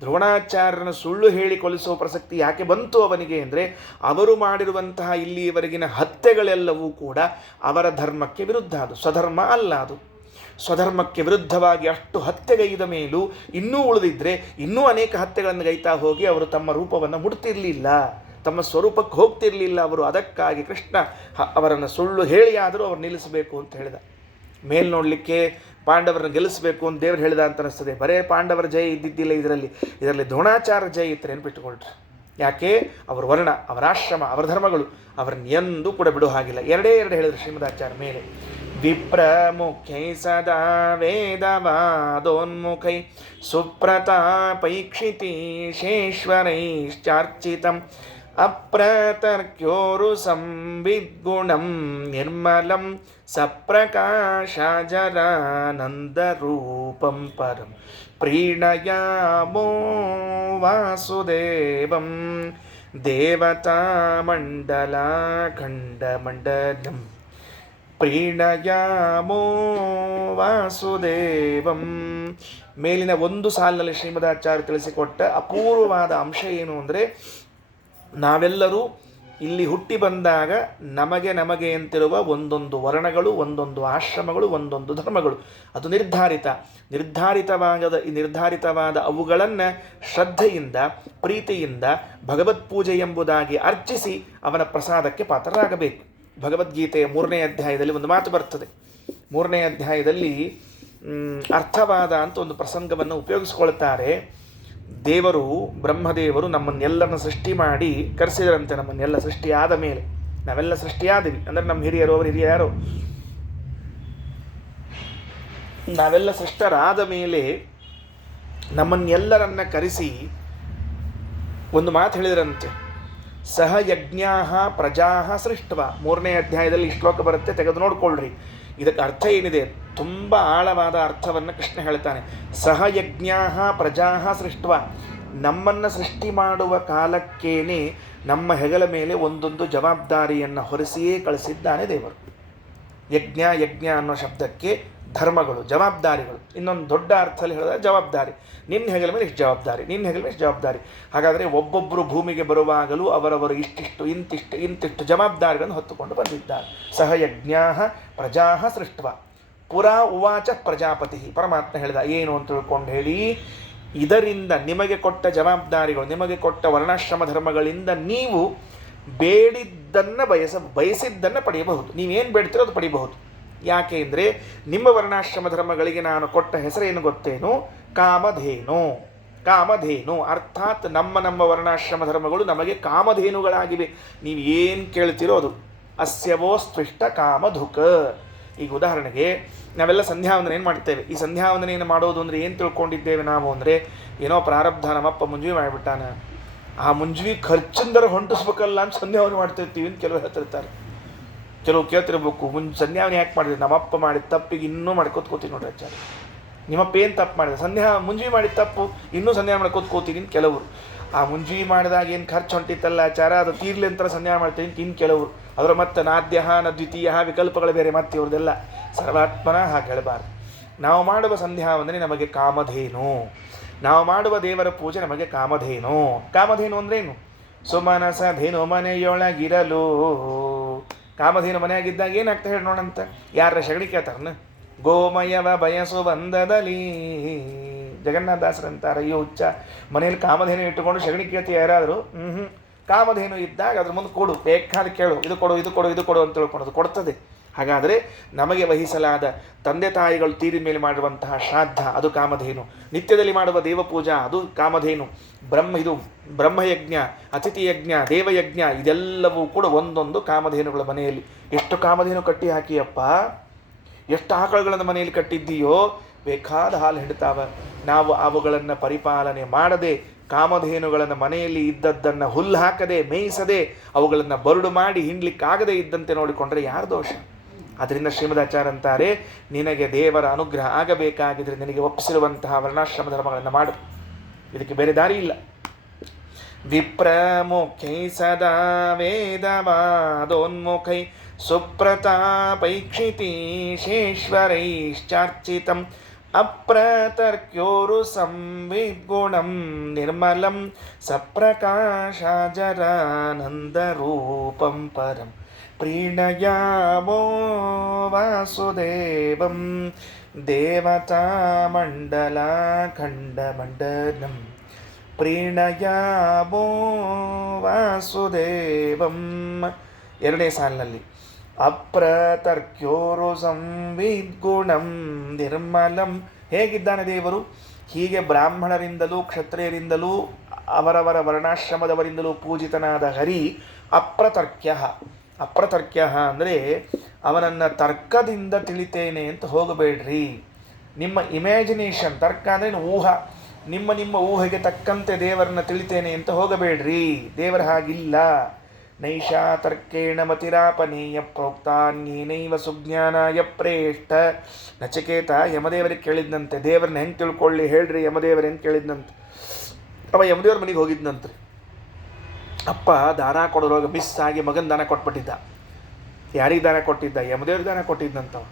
ದ್ರೋಣಾಚಾರ್ಯನ ಸುಳ್ಳು ಹೇಳಿ ಕೊಲಿಸುವ ಪ್ರಸಕ್ತಿ ಯಾಕೆ ಬಂತು ಅವನಿಗೆ ಅಂದರೆ ಅವರು ಮಾಡಿರುವಂತಹ ಇಲ್ಲಿಯವರೆಗಿನ ಹತ್ಯೆಗಳೆಲ್ಲವೂ ಕೂಡ ಅವರ ಧರ್ಮಕ್ಕೆ ವಿರುದ್ಧ. ಅದು ಸ್ವಧರ್ಮ ಅಲ್ಲ. ಅದು ಸ್ವಧರ್ಮಕ್ಕೆ ವಿರುದ್ಧವಾಗಿ ಅಷ್ಟು ಹತ್ಯೆಗೈದ ಮೇಲೂ ಇನ್ನೂ ಉಳಿದಿದ್ದರೆ ಇನ್ನೂ ಅನೇಕ ಹತ್ಯೆಗಳನ್ನು ಗೈತಾ ಹೋಗಿ ಅವರು ತಮ್ಮ ರೂಪವನ್ನು ಮುಡ್ತಿರಲಿಲ್ಲ, ತಮ್ಮ ಸ್ವರೂಪಕ್ಕೆ ಹೋಗ್ತಿರಲಿಲ್ಲ ಅವರು. ಅದಕ್ಕಾಗಿ ಕೃಷ್ಣ ಅವರನ್ನು ಸುಳ್ಳು ಹೇಳಿಯಾದರೂ ಅವ್ರು ನಿಲ್ಲಿಸಬೇಕು ಅಂತ ಹೇಳಿದ. ಮೇಲ್ ನೋಡಲಿಕ್ಕೆ ಪಾಂಡವರನ್ನು ಗೆಲ್ಲಿಸಬೇಕು ಅಂತ ದೇವರು ಹೇಳಿದ ಅಂತ ಅನಿಸ್ತದೆ. ಬರೇ ಪಾಂಡವರ ಜಯ ಇದ್ದಿದ್ದಿಲ್ಲ ಇದರಲ್ಲಿ ದ್ರೋಣಾಚಾರ್ಯ ಜಯ ಇತ್ತು, ನೆನ್ಪಿಟ್ಟುಕೊಳ್ರಿ. ಯಾಕೆ? ಅವರ ವರ್ಣ, ಅವರ ಆಶ್ರಮ, ಅವರ ಧರ್ಮಗಳು ಅವರನ್ನು ಎಂದೂ ಕೂಡ ಬಿಡೋ ಹಾಗಿಲ್ಲ. ಎರಡೇ ಹೇಳಿದರು ಶ್ರೀಮದಾಚಾರ್ಯ ಮೇಲೆ. ವಿಪ್ರಮುಖ್ಯೈ ಸದಾ ವೇದವಾದೋನ್ಮುಖೈ ಸುಪ್ರತಾಪೈಕ್ಷಿತೀಶೇಶ್ವರೈಶ್ಚಾರ್ಚಿತಂ ಅಪ್ರತರ್ಕ್ಯೋರು ಸಂವಿದ್ಗುಣಂ ನಿರ್ಮಲಂ ಸಪ್ರಕಾಶಾಜರಾನಂದರೂಪಂ ಪರಂ ಪ್ರೀಣಯಾಮೋ ವಾಸುದೇವಂ ದೇವತಾಮಂಡಲಾಖಂಡಮಂಡಲಂ ಪ್ರೀಣಯಾಮೋ ವಾಸುದೇವಂ. ಮೇಲಿನ ಒಂದು ಸಾಲಿನಲ್ಲಿ ಶ್ರೀಮದಾಚಾರ್ಯ ತಿಳಿಸಿಕೊಟ್ಟ ಅಪೂರ್ವವಾದ ಅಂಶ ಏನು ಅಂದರೆ, ನಾವೆಲ್ಲರೂ ಇಲ್ಲಿ ಹುಟ್ಟಿ ಬಂದಾಗ ನಮಗೆ ಅಂತಿರುವ ಒಂದೊಂದು ವರ್ಣಗಳು, ಒಂದೊಂದು ಆಶ್ರಮಗಳು, ಒಂದೊಂದು ಧರ್ಮಗಳು, ಅದು ನಿರ್ಧಾರಿತವಾದ ಅವುಗಳನ್ನು ಶ್ರದ್ಧೆಯಿಂದ ಪ್ರೀತಿಯಿಂದ ಭಗವತ್ ಪೂಜೆ ಎಂಬುದಾಗಿ ಅರ್ಚಿಸಿ ಅವನ ಪ್ರಸಾದಕ್ಕೆ ಪಾತ್ರರಾಗಬೇಕು. ಭಗವದ್ಗೀತೆಯ 3ನೇ ಅಧ್ಯಾಯದಲ್ಲಿ ಒಂದು ಮಾತು ಬರ್ತದೆ. 3ನೇ ಅಧ್ಯಾಯದಲ್ಲಿ ಅರ್ಥವಾದ ಅಂತ ಒಂದು ಪ್ರಸಂಗವನ್ನು ಉಪಯೋಗಿಸ್ಕೊಳ್ತಾರೆ. ದೇವರು, ಬ್ರಹ್ಮದೇವರು ನಮ್ಮನ್ನೆಲ್ಲರನ್ನ ಸೃಷ್ಟಿ ಮಾಡಿ ಕರೆಸಿದರಂತೆ. ನಮ್ಮನ್ನೆಲ್ಲ ಸೃಷ್ಟಿಯಾದ ಮೇಲೆ, ನಾವೆಲ್ಲ ಸೃಷ್ಟಿಯಾದಿವಿ ಅಂದರೆ ನಮ್ಮ ಹಿರಿಯರು, ಅವರು ಹಿರಿಯರು, ನಾವೆಲ್ಲ ಸೃಷ್ಟರಾದ ಮೇಲೆ ನಮ್ಮನ್ನೆಲ್ಲರನ್ನ ಕರೆಸಿ ಒಂದು ಮಾತು ಹೇಳಿದರಂತೆ, ಸಹ ಯಜ್ಞಾ ಪ್ರಜಾ ಸೃಷ್ಟವ. 3ನೇ ಅಧ್ಯಾಯದಲ್ಲಿ ಈ ಶ್ಲೋಕ ಬರುತ್ತೆ, ತೆಗೆದು ನೋಡ್ಕೊಳ್ರಿ. ಇದಕ್ಕೆ ಅರ್ಥ ಏನಿದೆ? ತುಂಬ ಆಳವಾದ ಅರ್ಥವನ್ನು ಕೃಷ್ಣ ಹೇಳ್ತಾನೆ. ಸಹ ಯಜ್ಞಾ ಪ್ರಜಾ ಸೃಷ್ಟವ, ನಮ್ಮನ್ನು ಸೃಷ್ಟಿ ಮಾಡುವ ಕಾಲಕ್ಕೇನೆ ನಮ್ಮ ಹೆಗಲ ಮೇಲೆ ಒಂದೊಂದು ಜವಾಬ್ದಾರಿಯನ್ನು ಹೊರಿಸಿಯೇ ಕಳಿಸಿದ್ದಾನೆ ದೇವರು. ಯಜ್ಞ ಅನ್ನೋ ಶಬ್ದಕ್ಕೆ ಧರ್ಮಗಳು, ಜವಾಬ್ದಾರಿಗಳು. ಇನ್ನೊಂದು ದೊಡ್ಡ ಅರ್ಥದಲ್ಲಿ ಹೇಳಿದ್ರೆ ಜವಾಬ್ದಾರಿ. ನಿನ್ನ ಹೆಗಲ ಮೇಲೆ ಇಷ್ಟು ಜವಾಬ್ದಾರಿ, ನಿನ್ನ ಹೆಗಲ ಮೇಲೆ ಇಷ್ಟು ಜವಾಬ್ದಾರಿ. ಹಾಗಾದರೆ ಒಬ್ಬೊಬ್ಬರು ಭೂಮಿಗೆ ಬರುವಾಗಲೂ ಅವರವರು ಇಂತಿಷ್ಟು ಜವಾಬ್ದಾರಿಗಳನ್ನು ಹೊತ್ತುಕೊಂಡು ಬಂದಿದ್ದಾರೆ. ಸಹ ಯಜ್ಞಾ ಪ್ರಜಾ ಸೃಷ್ಟವ ಪುರಾ ಉವಾಚ ಪ್ರಜಾಪತಿ. ಪರಮಾತ್ಮ ಹೇಳಿದ ಏನು ಅಂತ ತಿಳ್ಕೊಂಡು ಹೇಳಿ, ಇದರಿಂದ ನಿಮಗೆ ಕೊಟ್ಟ ಜವಾಬ್ದಾರಿಗಳು, ನಿಮಗೆ ಕೊಟ್ಟ ವರ್ಣಾಶ್ರಮ ಧರ್ಮಗಳಿಂದ ನೀವು ಬೇಡಿದ್ದನ್ನು ಬಯಸಿದ್ದನ್ನು ಪಡೆಯಬಹುದು. ನೀವೇನು ಬೇಡ್ತೀರೋ ಅದು ಪಡೆಯಬಹುದು. ಯಾಕೆ ಅಂದರೆ ನಿಮ್ಮ ವರ್ಣಾಶ್ರಮ ಧರ್ಮಗಳಿಗೆ ನಾನು ಕೊಟ್ಟ ಹೆಸರೇನು ಗೊತ್ತೇನು? ಕಾಮಧೇನು. ಕಾಮಧೇನು ಅರ್ಥಾತ್ ನಮ್ಮ ವರ್ಣಾಶ್ರಮ ಧರ್ಮಗಳು ನಮಗೆ ಕಾಮಧೇನುಗಳಾಗಿವೆ. ನೀವು ಏನು ಕೇಳ್ತೀರೋ ಅದು. ಅಸ್ಯವೋ ಸ್ಪೃಷ್ಟ ಕಾಮಧುಕ. ಈಗ ಉದಾಹರಣೆಗೆ ನಾವೆಲ್ಲ ಸಂಧ್ಯಾವಂದನೆ ಏನು ಮಾಡ್ತೇವೆ. ಈ ಸಂಧ್ಯಾವಂದನೆಯನ್ನು ಮಾಡೋದು ಅಂದರೆ ಏನು ತಿಳ್ಕೊಂಡಿದ್ದೇವೆ ನಾವು ಅಂದರೆ, ಏನೋ ಪ್ರಾರಬ್ಧ, ನಮ್ಮಪ್ಪ ಮುಂಜವಿ ಮಾಡಿಬಿಟ್ಟಾನ, ಆ ಮುಂಜವಿ ಖರ್ಚಿಂದರ ಹೊಂಟಿಸ್ಬೇಕಲ್ಲ ಅಂತ ಸಂಧ್ಯಾವನೆ ಮಾಡ್ತಿರ್ತೀವಿ ಅಂತ ಕೆಲವರು ಹೇಳ್ತಿರ್ತಾರೆ. ಕೆಲವು ಕೇಳ್ತಿರ್ಬೇಕು, ಸಂಧ್ಯಾವನೆ ಯಾಕೆ ಮಾಡಿದ್ರಿ? ನಮ್ಮಪ್ಪ ಮಾಡಿದ ತಪ್ಪಿಗೆ ಇನ್ನೂ ಮಾಡ್ಕೋತ್ಕೋತೀನಿ ನೋಡ್ರಿ ಆಚಾರ್ಯ. ನಿಮ್ಮಪ್ಪ ಏನು ತಪ್ಪು ಮಾಡಿದೆ? ಮುಂಜವಿ ಮಾಡಿದ ತಪ್ಪು ಇನ್ನೂ ಸಂಧ್ಯಾನ ಮಾಡ್ಕೋತ್ಕೋತೀನಿ ಅಂತ ಕೆಲವರು. ಆ ಮುಂಜವಿ ಮಾಡಿದಾಗ ಏನು ಖರ್ಚು ಹೊಂಟಿತ್ತಲ್ಲ ಆಚಾರ, ಅದು ತೀರ್ಲಿ ಅಂತ ಸಂಧ್ಯಾನ ಮಾಡ್ತೀನಿ ಅಂತ ಇನ್ನು ಕೆಲವರು. ಅದರ ಮತ್ತೆ ನಾದ್ಯ ನ ದ್ವಿತೀಯ ವಿಕಲ್ಪಗಳು ಬೇರೆ ಮತ್ತೆ ಇವ್ರದೆಲ್ಲ. ಸರ್ವಾತ್ಮನ ಹಾಗೆ ಹೇಳಬಾರ್ದು. ನಾವು ಮಾಡುವ ಸಂಧ್ಯಾವಂದನೆ ನಮಗೆ ಕಾಮಧೇನು. ನಾವು ಮಾಡುವ ದೇವರ ಪೂಜೆ ನಮಗೆ ಕಾಮಧೇನು. ಕಾಮಧೇನು ಅಂದ್ರೇನು? ಸುಮನಸ ಧೇನು ಮನೆಯೊಳಗಿರಲು. ಕಾಮಧೇನು ಮನೆಯಾಗಿದ್ದಾಗ ಏನಾಗ್ತಾ ಹೇಳಿ ನೋಡಂತ. ಯಾರ ಸಗಣಿ ಕೇಳ್ತಾರನ? ಗೋಮಯವ ಬಯಸು ಬಂದದಲ್ಲಿ. ಜಗನ್ನಾಥದಾಸರಂತಾರೆ, ಅಯ್ಯೋ ಹುಚ್ಚ, ಮನೆಯಲ್ಲಿ ಕಾಮಧೇನು ಇಟ್ಟುಕೊಂಡು ಸಗಣಿ ಕೇಳ್ತೀಯ ಯಾರಾದರೂ? ಕಾಮಧೇನು ಇದ್ದಾಗ ಅದ್ರ ಮುಂದೆ ಕೊಡು, ಬೇಕಾದ್ರೆ ಕೇಳು, ಇದು ಕೊಡು ಇದು ಕೊಡು ಇದು ಕೊಡು ಅಂತ ತಿಳ್ಕೊಳ್ಳೋದು ಕೊಡ್ತದೆ. ಹಾಗಾದರೆ ನಮಗೆ ವಹಿಸಲಾದ ತಂದೆ ತಾಯಿಗಳು ತೀರಿದ ಮೇಲೆ ಮಾಡುವಂತಹ ಶ್ರಾದ್ದ ಅದು ಕಾಮಧೇನು. ನಿತ್ಯದಲ್ಲಿ ಮಾಡುವ ದೇವಪೂಜಾ ಅದು ಕಾಮಧೇನು. ಬ್ರಹ್ಮಯಜ್ಞ, ಅತಿಥಿ ಯಜ್ಞ, ದೇವಯಜ್ಞ ಇದೆಲ್ಲವೂ ಕೂಡ ಒಂದೊಂದು ಕಾಮಧೇನುಗಳ ಮನೆಯಲ್ಲಿ. ಎಷ್ಟು ಕಾಮಧೇನು ಕಟ್ಟಿ ಹಾಕಿಯಪ್ಪ, ಎಷ್ಟು ಆಕಳುಗಳನ್ನು ಮನೆಯಲ್ಲಿ ಕಟ್ಟಿದ್ದೀಯೋ, ಬೇಕಾದ ಹಾಲು ಹಿಡ್ತಾವ. ನಾವು ಅವುಗಳನ್ನು ಪರಿಪಾಲನೆ ಮಾಡದೆ, ಕಾಮಧೇನುಗಳನ್ನು ಮನೆಯಲ್ಲಿ ಇದ್ದದ್ದನ್ನು ಹುಲ್ಲು ಹಾಕದೆ, ಮೇಯಿಸದೆ, ಅವುಗಳನ್ನು ಬರುಡು ಮಾಡಿ ಹಿಂಡ್ಲಿಕ್ಕಾಗದೇ ಇದ್ದಂತೆ ನೋಡಿಕೊಂಡ್ರೆ ಯಾರ ದೋಷ? ಅದರಿಂದ ಶ್ರೀಮದಾಚಾರ್ಯ ಅಂತಾರೆ, ನಿನಗೆ ದೇವರ ಅನುಗ್ರಹ ಆಗಬೇಕಾಗಿದ್ರೆ ನಿನಗೆ ಒಪ್ಪಿಸಿರುವಂತಹ ವರ್ಣಾಶ್ರಮ ಧರ್ಮಗಳನ್ನು ಮಾಡು. ಇದಕ್ಕೆ ಬೇರೆ ದಾರಿ ಇಲ್ಲ. ವಿಪ್ರಮುಖೈ ಸದಾ ವೇದವಾದೋನ್ಮುಖೈ ಸುಪ್ರತಾಪೈಕ್ಷಿತೀಶೇಶ್ವರೈಶ್ಚಾರ್ಚಿತಂ ಅಪ್ರತರ್ಕ್ಯೋರು ಸಂವಿದ್ಗುಣಂ ನಿರ್ಮಲಂ ಸಪ್ರಕಾಶಾಜರಾನಂದರೂಪಂ ಪರಂ ಪ್ರೀಣಯಾಮೋ ವಾಸುದೇವಂ ದೇವತಾಮಂಡಲಾಖಂಡಮಂಡಲಂ ಪ್ರೀಣಯಾಮೋ ವಾಸುದೇವಂ. ಎರಡನೇ ಸಾಲಿನಲ್ಲಿ ಅಪ್ರತರ್ಕ್ಯೋರು ಸಂವಿದ್ಗುಣಂ ನಿರ್ಮಲಂ. ಹೇಗಿದ್ದಾನೆ ದೇವರು? ಹೀಗೆ ಬ್ರಾಹ್ಮಣರಿಂದಲೂ ಕ್ಷತ್ರಿಯರಿಂದಲೂ ಅವರವರ ವರ್ಣಾಶ್ರಮದವರಿಂದಲೂ ಪೂಜಿತನಾದ ಹರಿ ಅಪ್ರತರ್ಕ್ಯ. ಅಪ್ರತರ್ಕ್ಯ ಅಂದರೆ ಅವನನ್ನು ತರ್ಕದಿಂದ ತಿಳಿತೇನೆ ಅಂತ ಹೋಗಬೇಡ್ರಿ. ನಿಮ್ಮ ಇಮ್ಯಾಜಿನೇಷನ್, ತರ್ಕ ಅಂದರೆ ಊಹಾ, ನಿಮ್ಮ ಊಹೆಗೆ ತಕ್ಕಂತೆ ದೇವರನ್ನು ತಿಳಿತೇನೆ ಅಂತ ಹೋಗಬೇಡ್ರಿ. ದೇವರ ಹಾಗಿಲ್ಲ. ನೈಷಾ ತರ್ಕೇಣ ಮತಿರಾಪನೇಯ ಪ್ರೋಕ್ತಾನ್ಯೇನೈವ ಸುಜ್ಞಾನಾಯ ಪ್ರೇಷ್ಠ. ನಚಿಕೇತ ಯಮದೇವರಿಗೆ ಕೇಳಿದ್ನಂತೆ, ದೇವರನ್ನ ಹೆಂಗೆ ತಿಳ್ಕೊಳ್ಳಿ ಹೇಳ್ರಿ ಯಮದೇವರು ಹೆಂಗೆ ಕೇಳಿದ್ನಂತೆ. ಅವ ಯಮದೇವ್ರ ಮನೆಗೆ ಹೋಗಿದ್ನಂತೆ. ಅಪ್ಪ ದಾನ ಕೊಡೋವಾಗ ಮಿಸ್ ಆಗಿ ಮಗನ ದಾನ ಕೊಟ್ಬಿಟ್ಟಿದ್ದ. ಯಾರಿಗೆ ದಾನ ಕೊಟ್ಟಿದ್ದ? ಯಮದೇವ್ರಿಗೆ ದಾನ ಕೊಟ್ಟಿದ್ದಂತವ.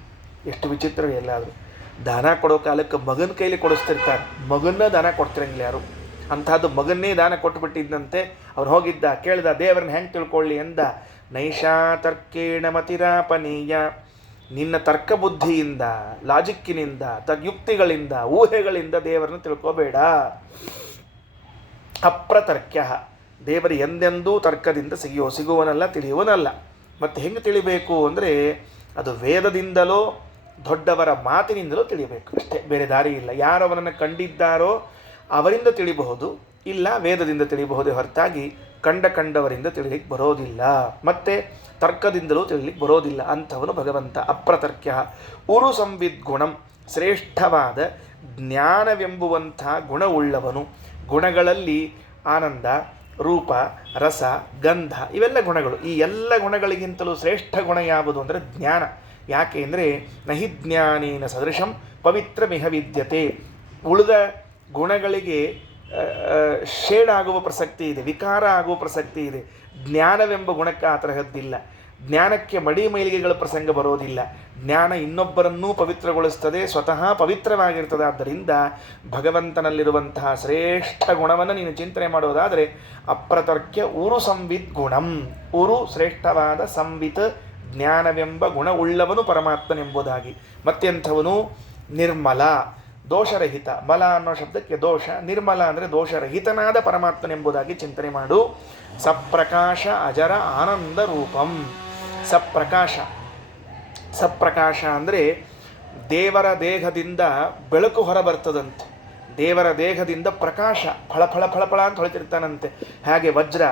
ಎಷ್ಟು ವಿಚಿತ್ರ ಎಲ್ಲಾದರೂ. ದಾನ ಕೊಡೋ ಕಾಲಕ್ಕೆ ಮಗನ ಕೈಲಿ ಕೊಡಿಸ್ತಿರ್ತಾರೆ, ಮಗನ್ನ ದಾನ ಕೊಡ್ತಿರಂಗಿಲ್ಲ ಯಾರು. ಅಂಥದ್ದು ಮಗನ್ನೇ ದಾನ ಕೊಟ್ಟುಬಿಟ್ಟಿದ್ದಂತೆ. ಅವನು ಹೋಗಿದ್ದ, ಕೇಳಿದ ದೇವರನ್ನ ಹೆಂಗೆ ತಿಳ್ಕೊಳ್ಳಿ ಎಂದ. ನೈಷಾ ತರ್ಕೇಣ ಮತಿರಾಪನೀಯ. ನಿನ್ನ ತರ್ಕ ಬುದ್ಧಿಯಿಂದ, ಲಾಜಿಕ್ಕಿನಿಂದ, ಯುಕ್ತಿಗಳಿಂದ, ಊಹೆಗಳಿಂದ ದೇವರನ್ನು ತಿಳ್ಕೋಬೇಡ. ಅಪ್ರತರ್ಕ್ಯ. ದೇವರು ಎಂದೆಂದೂ ತರ್ಕದಿಂದ ಸಿಗುವನಲ್ಲ, ತಿಳಿಯುವನಲ್ಲ. ಮತ್ತು ಹೆಂಗೆ ತಿಳಿಬೇಕು ಅಂದರೆ ಅದು ವೇದದಿಂದಲೋ ದೊಡ್ಡವರ ಮಾತಿನಿಂದಲೂ ತಿಳಿಯಬೇಕು ಅಷ್ಟೇ, ಬೇರೆ ದಾರಿ ಇಲ್ಲ. ಯಾರು ಅವನನ್ನು ಕಂಡಿದ್ದಾರೋ ಅವರಿಂದ ತಿಳಿಬಹುದು, ಇಲ್ಲ ವೇದದಿಂದ ತಿಳಿಯಬಹುದೇ ಹೊರತಾಗಿ ಕಂಡವರಿಂದ ತಿಳಿಲಿಕ್ಕೆ ಬರೋದಿಲ್ಲ, ಮತ್ತು ತರ್ಕದಿಂದಲೂ ತಿಳಿಲಿಕ್ಕೆ ಬರೋದಿಲ್ಲ. ಅಂಥವನು ಭಗವಂತ. ಅಪ್ರತರ್ಕ್ಯ ಉರು ಸಂವಿದ್ಗುಣಂ. ಶ್ರೇಷ್ಠವಾದ ಜ್ಞಾನವೆಂಬುವಂಥ ಗುಣವುಳ್ಳವನು. ಗುಣಗಳಲ್ಲಿ ಆನಂದ, ರೂಪ, ರಸ, ಗಂಧ ಇವೆಲ್ಲ ಗುಣಗಳು. ಈ ಎಲ್ಲ ಗುಣಗಳಿಗಿಂತಲೂ ಶ್ರೇಷ್ಠ ಗುಣ ಯಾವುದು ಅಂದರೆ ಜ್ಞಾನ. ಯಾಕೆ ಅಂದರೆ ನಹಿ ಜ್ಞಾನೇನ ಸದೃಶಂ ಪವಿತ್ರಮಿಹ ವಿದ್ಯತೆ. ಉಳಿದ ಗುಣಗಳಿಗೆ ಶೇಡಾಗುವ ಪ್ರಸಕ್ತಿ ಇದೆ, ವಿಕಾರ ಆಗುವ ಪ್ರಸಕ್ತಿ ಇದೆ. ಜ್ಞಾನವೆಂಬ ಗುಣಕ್ಕೆ ಆ ತರಹದ್ದಿಲ್ಲ. ಜ್ಞಾನಕ್ಕೆ ಮಡಿ ಮೈಲಿಗೆಗಳ ಪ್ರಸಂಗ ಬರೋದಿಲ್ಲ. ಜ್ಞಾನ ಇನ್ನೊಬ್ಬರನ್ನೂ ಪವಿತ್ರಗೊಳಿಸ್ತದೆ, ಸ್ವತಃ ಪವಿತ್ರವಾಗಿರ್ತದೆ. ಆದ್ದರಿಂದ ಭಗವಂತನಲ್ಲಿರುವಂತಹ ಶ್ರೇಷ್ಠ ಗುಣವನ್ನು ನೀನು ಚಿಂತನೆ ಮಾಡೋದಾದರೆ ಅಪ್ರತರ್ಕ್ಯ ಉರು ಸಂವಿತ್ ಗುಣಂ. ಉರು ಶ್ರೇಷ್ಠವಾದ, ಸಂವಿತ್ ಜ್ಞಾನವೆಂಬ ಗುಣವುಳ್ಳವನು ಪರಮಾತ್ಮನೆಂಬುದಾಗಿ. ಮತ್ತೆಂಥವನು? ನಿರ್ಮಲ. ದೋಷರಹಿತ. ಮಲ ಅನ್ನೋ ಶಬ್ದಕ್ಕೆ ದೋಷ, ನಿರ್ಮಲ ಅಂದರೆ ದೋಷರಹಿತನಾದ ಪರಮಾತ್ಮನೆಂಬುದಾಗಿ ಚಿಂತನೆ ಮಾಡು. ಸಪ್ರಕಾಶ ಅಜರ ಆನಂದ ರೂಪಂ. ಸಪ್ರಕಾಶ, ಸಪ್ರಕಾಶ ಅಂದರೆ ದೇವರ ದೇಹದಿಂದ ಬೆಳಕು ಹೊರ ಬರ್ತದಂತೆ. ದೇವರ ದೇಹದಿಂದ ಪ್ರಕಾಶ ಫಳಫಳ ಫಳಫಳ ಅಂತ ಹೊಳಿತಿರ್ತಾನಂತೆ. ಹಾಗೆ ವಜ್ರ,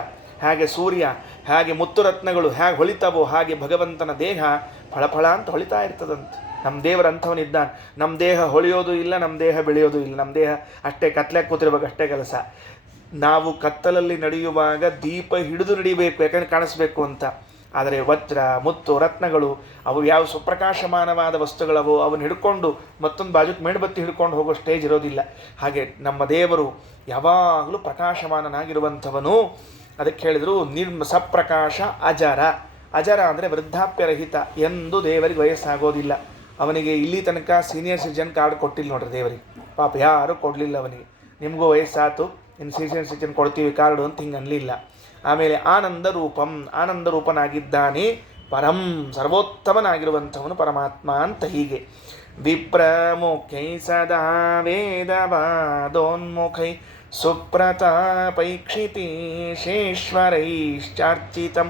ಹಾಗೆ ಸೂರ್ಯ, ಹಾಗೆ ಮುತ್ತುರತ್ನಗಳು ಹೇಗೆ ಹೊಳಿತಾವೋ ಹಾಗೆ ಭಗವಂತನ ದೇಹ ಫಳಫಳ ಅಂತ ಹೊಳಿತಾ ಇರ್ತದಂತೆ. ನಮ್ಮ ದೇವರ ಅಂಥವನಿದ್ದಾನೆ. ನಮ್ಮ ದೇಹ ಹೊಳೆಯೋದು ಇಲ್ಲ, ನಮ್ಮ ದೇಹ ಬೆಳೆಯೋದು ಇಲ್ಲ. ನಮ್ಮ ದೇಹ ಅಷ್ಟೇ ಕತ್ಲೆಗೆ ಕೂತಿರ್ಬೇಕು, ಅಷ್ಟೇ ಕೆಲಸ. ನಾವು ಕತ್ತಲಲ್ಲಿ ನಡೆಯುವಾಗ ದೀಪ ಹಿಡಿದು ನಡಿಬೇಕು, ಯಾಕಂದರೆ ಕಾಣಿಸ್ಬೇಕು ಅಂತ. ಆದರೆ ವಜ್ರ, ಮುತ್ತು, ರತ್ನಗಳು ಅವು ಯಾವ ಸುಪ್ರಕಾಶಮಾನವಾದ ವಸ್ತುಗಳವು ಅವನ್ನ ಹಿಡ್ಕೊಂಡು ಮತ್ತೊಂದು ಬಾಜುಕ್ಕೆ ಮೇಣಬತ್ತಿ ಹಿಡ್ಕೊಂಡು ಹೋಗೋ ಸ್ಟೇಜ್ ಇರೋದಿಲ್ಲ. ಹಾಗೆ ನಮ್ಮ ದೇವರು ಯಾವಾಗಲೂ ಪ್ರಕಾಶಮಾನನಾಗಿರುವಂಥವನು. ಅದಕ್ಕೆ ಹೇಳಿದರು ಸಪ್ರಕಾಶ ಅಜರ. ಅಜರ ಅಂದರೆ ವೃದ್ಧಾಪ್ಯರಹಿತ. ಎಂದು ದೇವರಿಗೆ ವಯಸ್ಸಾಗೋದಿಲ್ಲ. ಅವನಿಗೆ ಇಲ್ಲಿ ತನಕ ಸೀನಿಯರ್ ಸಿಟಿಜನ್ ಕಾರ್ಡ್ ಕೊಟ್ಟಿಲ್ಲ ನೋಡ್ರಿ ದೇವರಿಗೆ. ಪಾಪ ಯಾರೂ ಕೊಡಲಿಲ್ಲ ಅವನಿಗೆ. ನಿಮಗೂ ವಯಸ್ಸಾತು, ಇನ್ನು ಸೀನಿಯರ್ ಸಿಟಿಜನ್ ಕೊಡ್ತೀವಿ ಕಾರ್ಡು ಅಂತ ಹಿಂಗೆ ಅನ್ನಲಿಲ್ಲ. ಆಮೇಲೆ ಆನಂದ ರೂಪಂ, ಆನಂದ ರೂಪನಾಗಿದ್ದಾನೆ. ಪರಂ, ಸರ್ವೋತ್ತಮನಾಗಿರುವಂಥವನು ಪರಮಾತ್ಮ ಅಂತ. ಹೀಗೆ ವಿಪ್ರಮುಖೈ ಸದಾ ವೇದವಾದೋನ್ಮುಖೈ ಸುಪ್ರತಾಪೈಕ್ಷಿತೀಶೇಶ್ವರೈಶ್ಚಾರ್ಚಿತಂ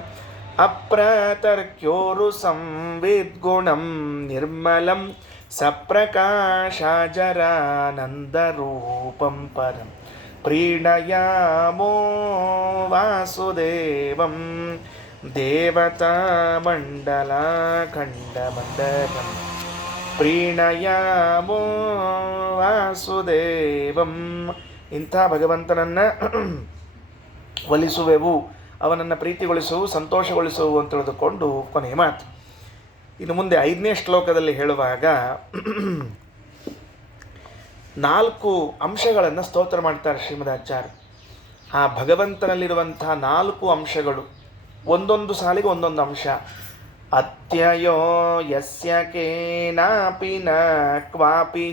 ಅಪ್ರತರ್ಕ್ಯೋರು ಸಂವೇದ್ಗುಣಂ ನಿರ್ಮಲಂ ಸಪ್ರಕಾಶಾಜರಾನಂದರೂಪಂ ಪರಂ ಪ್ರೀಣಯಾಮೋ ವಾಸುದೇವಂ ದೇವತಾಮಂಡಲಾಖಂಡಮಂಡಲಂ ಪ್ರೀಣಯಾಮೋ ವಾಸುದೇವಂ. ಇಂಥ ಭಗವಂತನನ್ನು ಒಲಿಸುವೆವು, ಅವನನ್ನು ಪ್ರೀತಿಗೊಳಿಸುವು, ಸಂತೋಷಗೊಳಿಸುವು ಅಂತ ತಿಳಿದುಕೊಂಡು ಕೊನೆಯ ಮಾತು. ಇನ್ನು ಮುಂದೆ 5ನೇ ಶ್ಲೋಕದಲ್ಲಿ ಹೇಳುವಾಗ 4 ಅಂಶಗಳನ್ನು ಸ್ತೋತ್ರ ಮಾಡ್ತಾರೆ ಶ್ರೀಮದಾಚಾರ್ಯ. ಆ ಭಗವಂತನಲ್ಲಿರುವಂಥ 4 ಅಂಶಗಳು, ಒಂದೊಂದು ಸಾಲಿಗೆ ಒಂದೊಂದು ಅಂಶ. ಅತ್ಯಯೋ ಯಸ್ಯ ಕೇನಾಪಿ ನ ಕ್ವಾಪಿ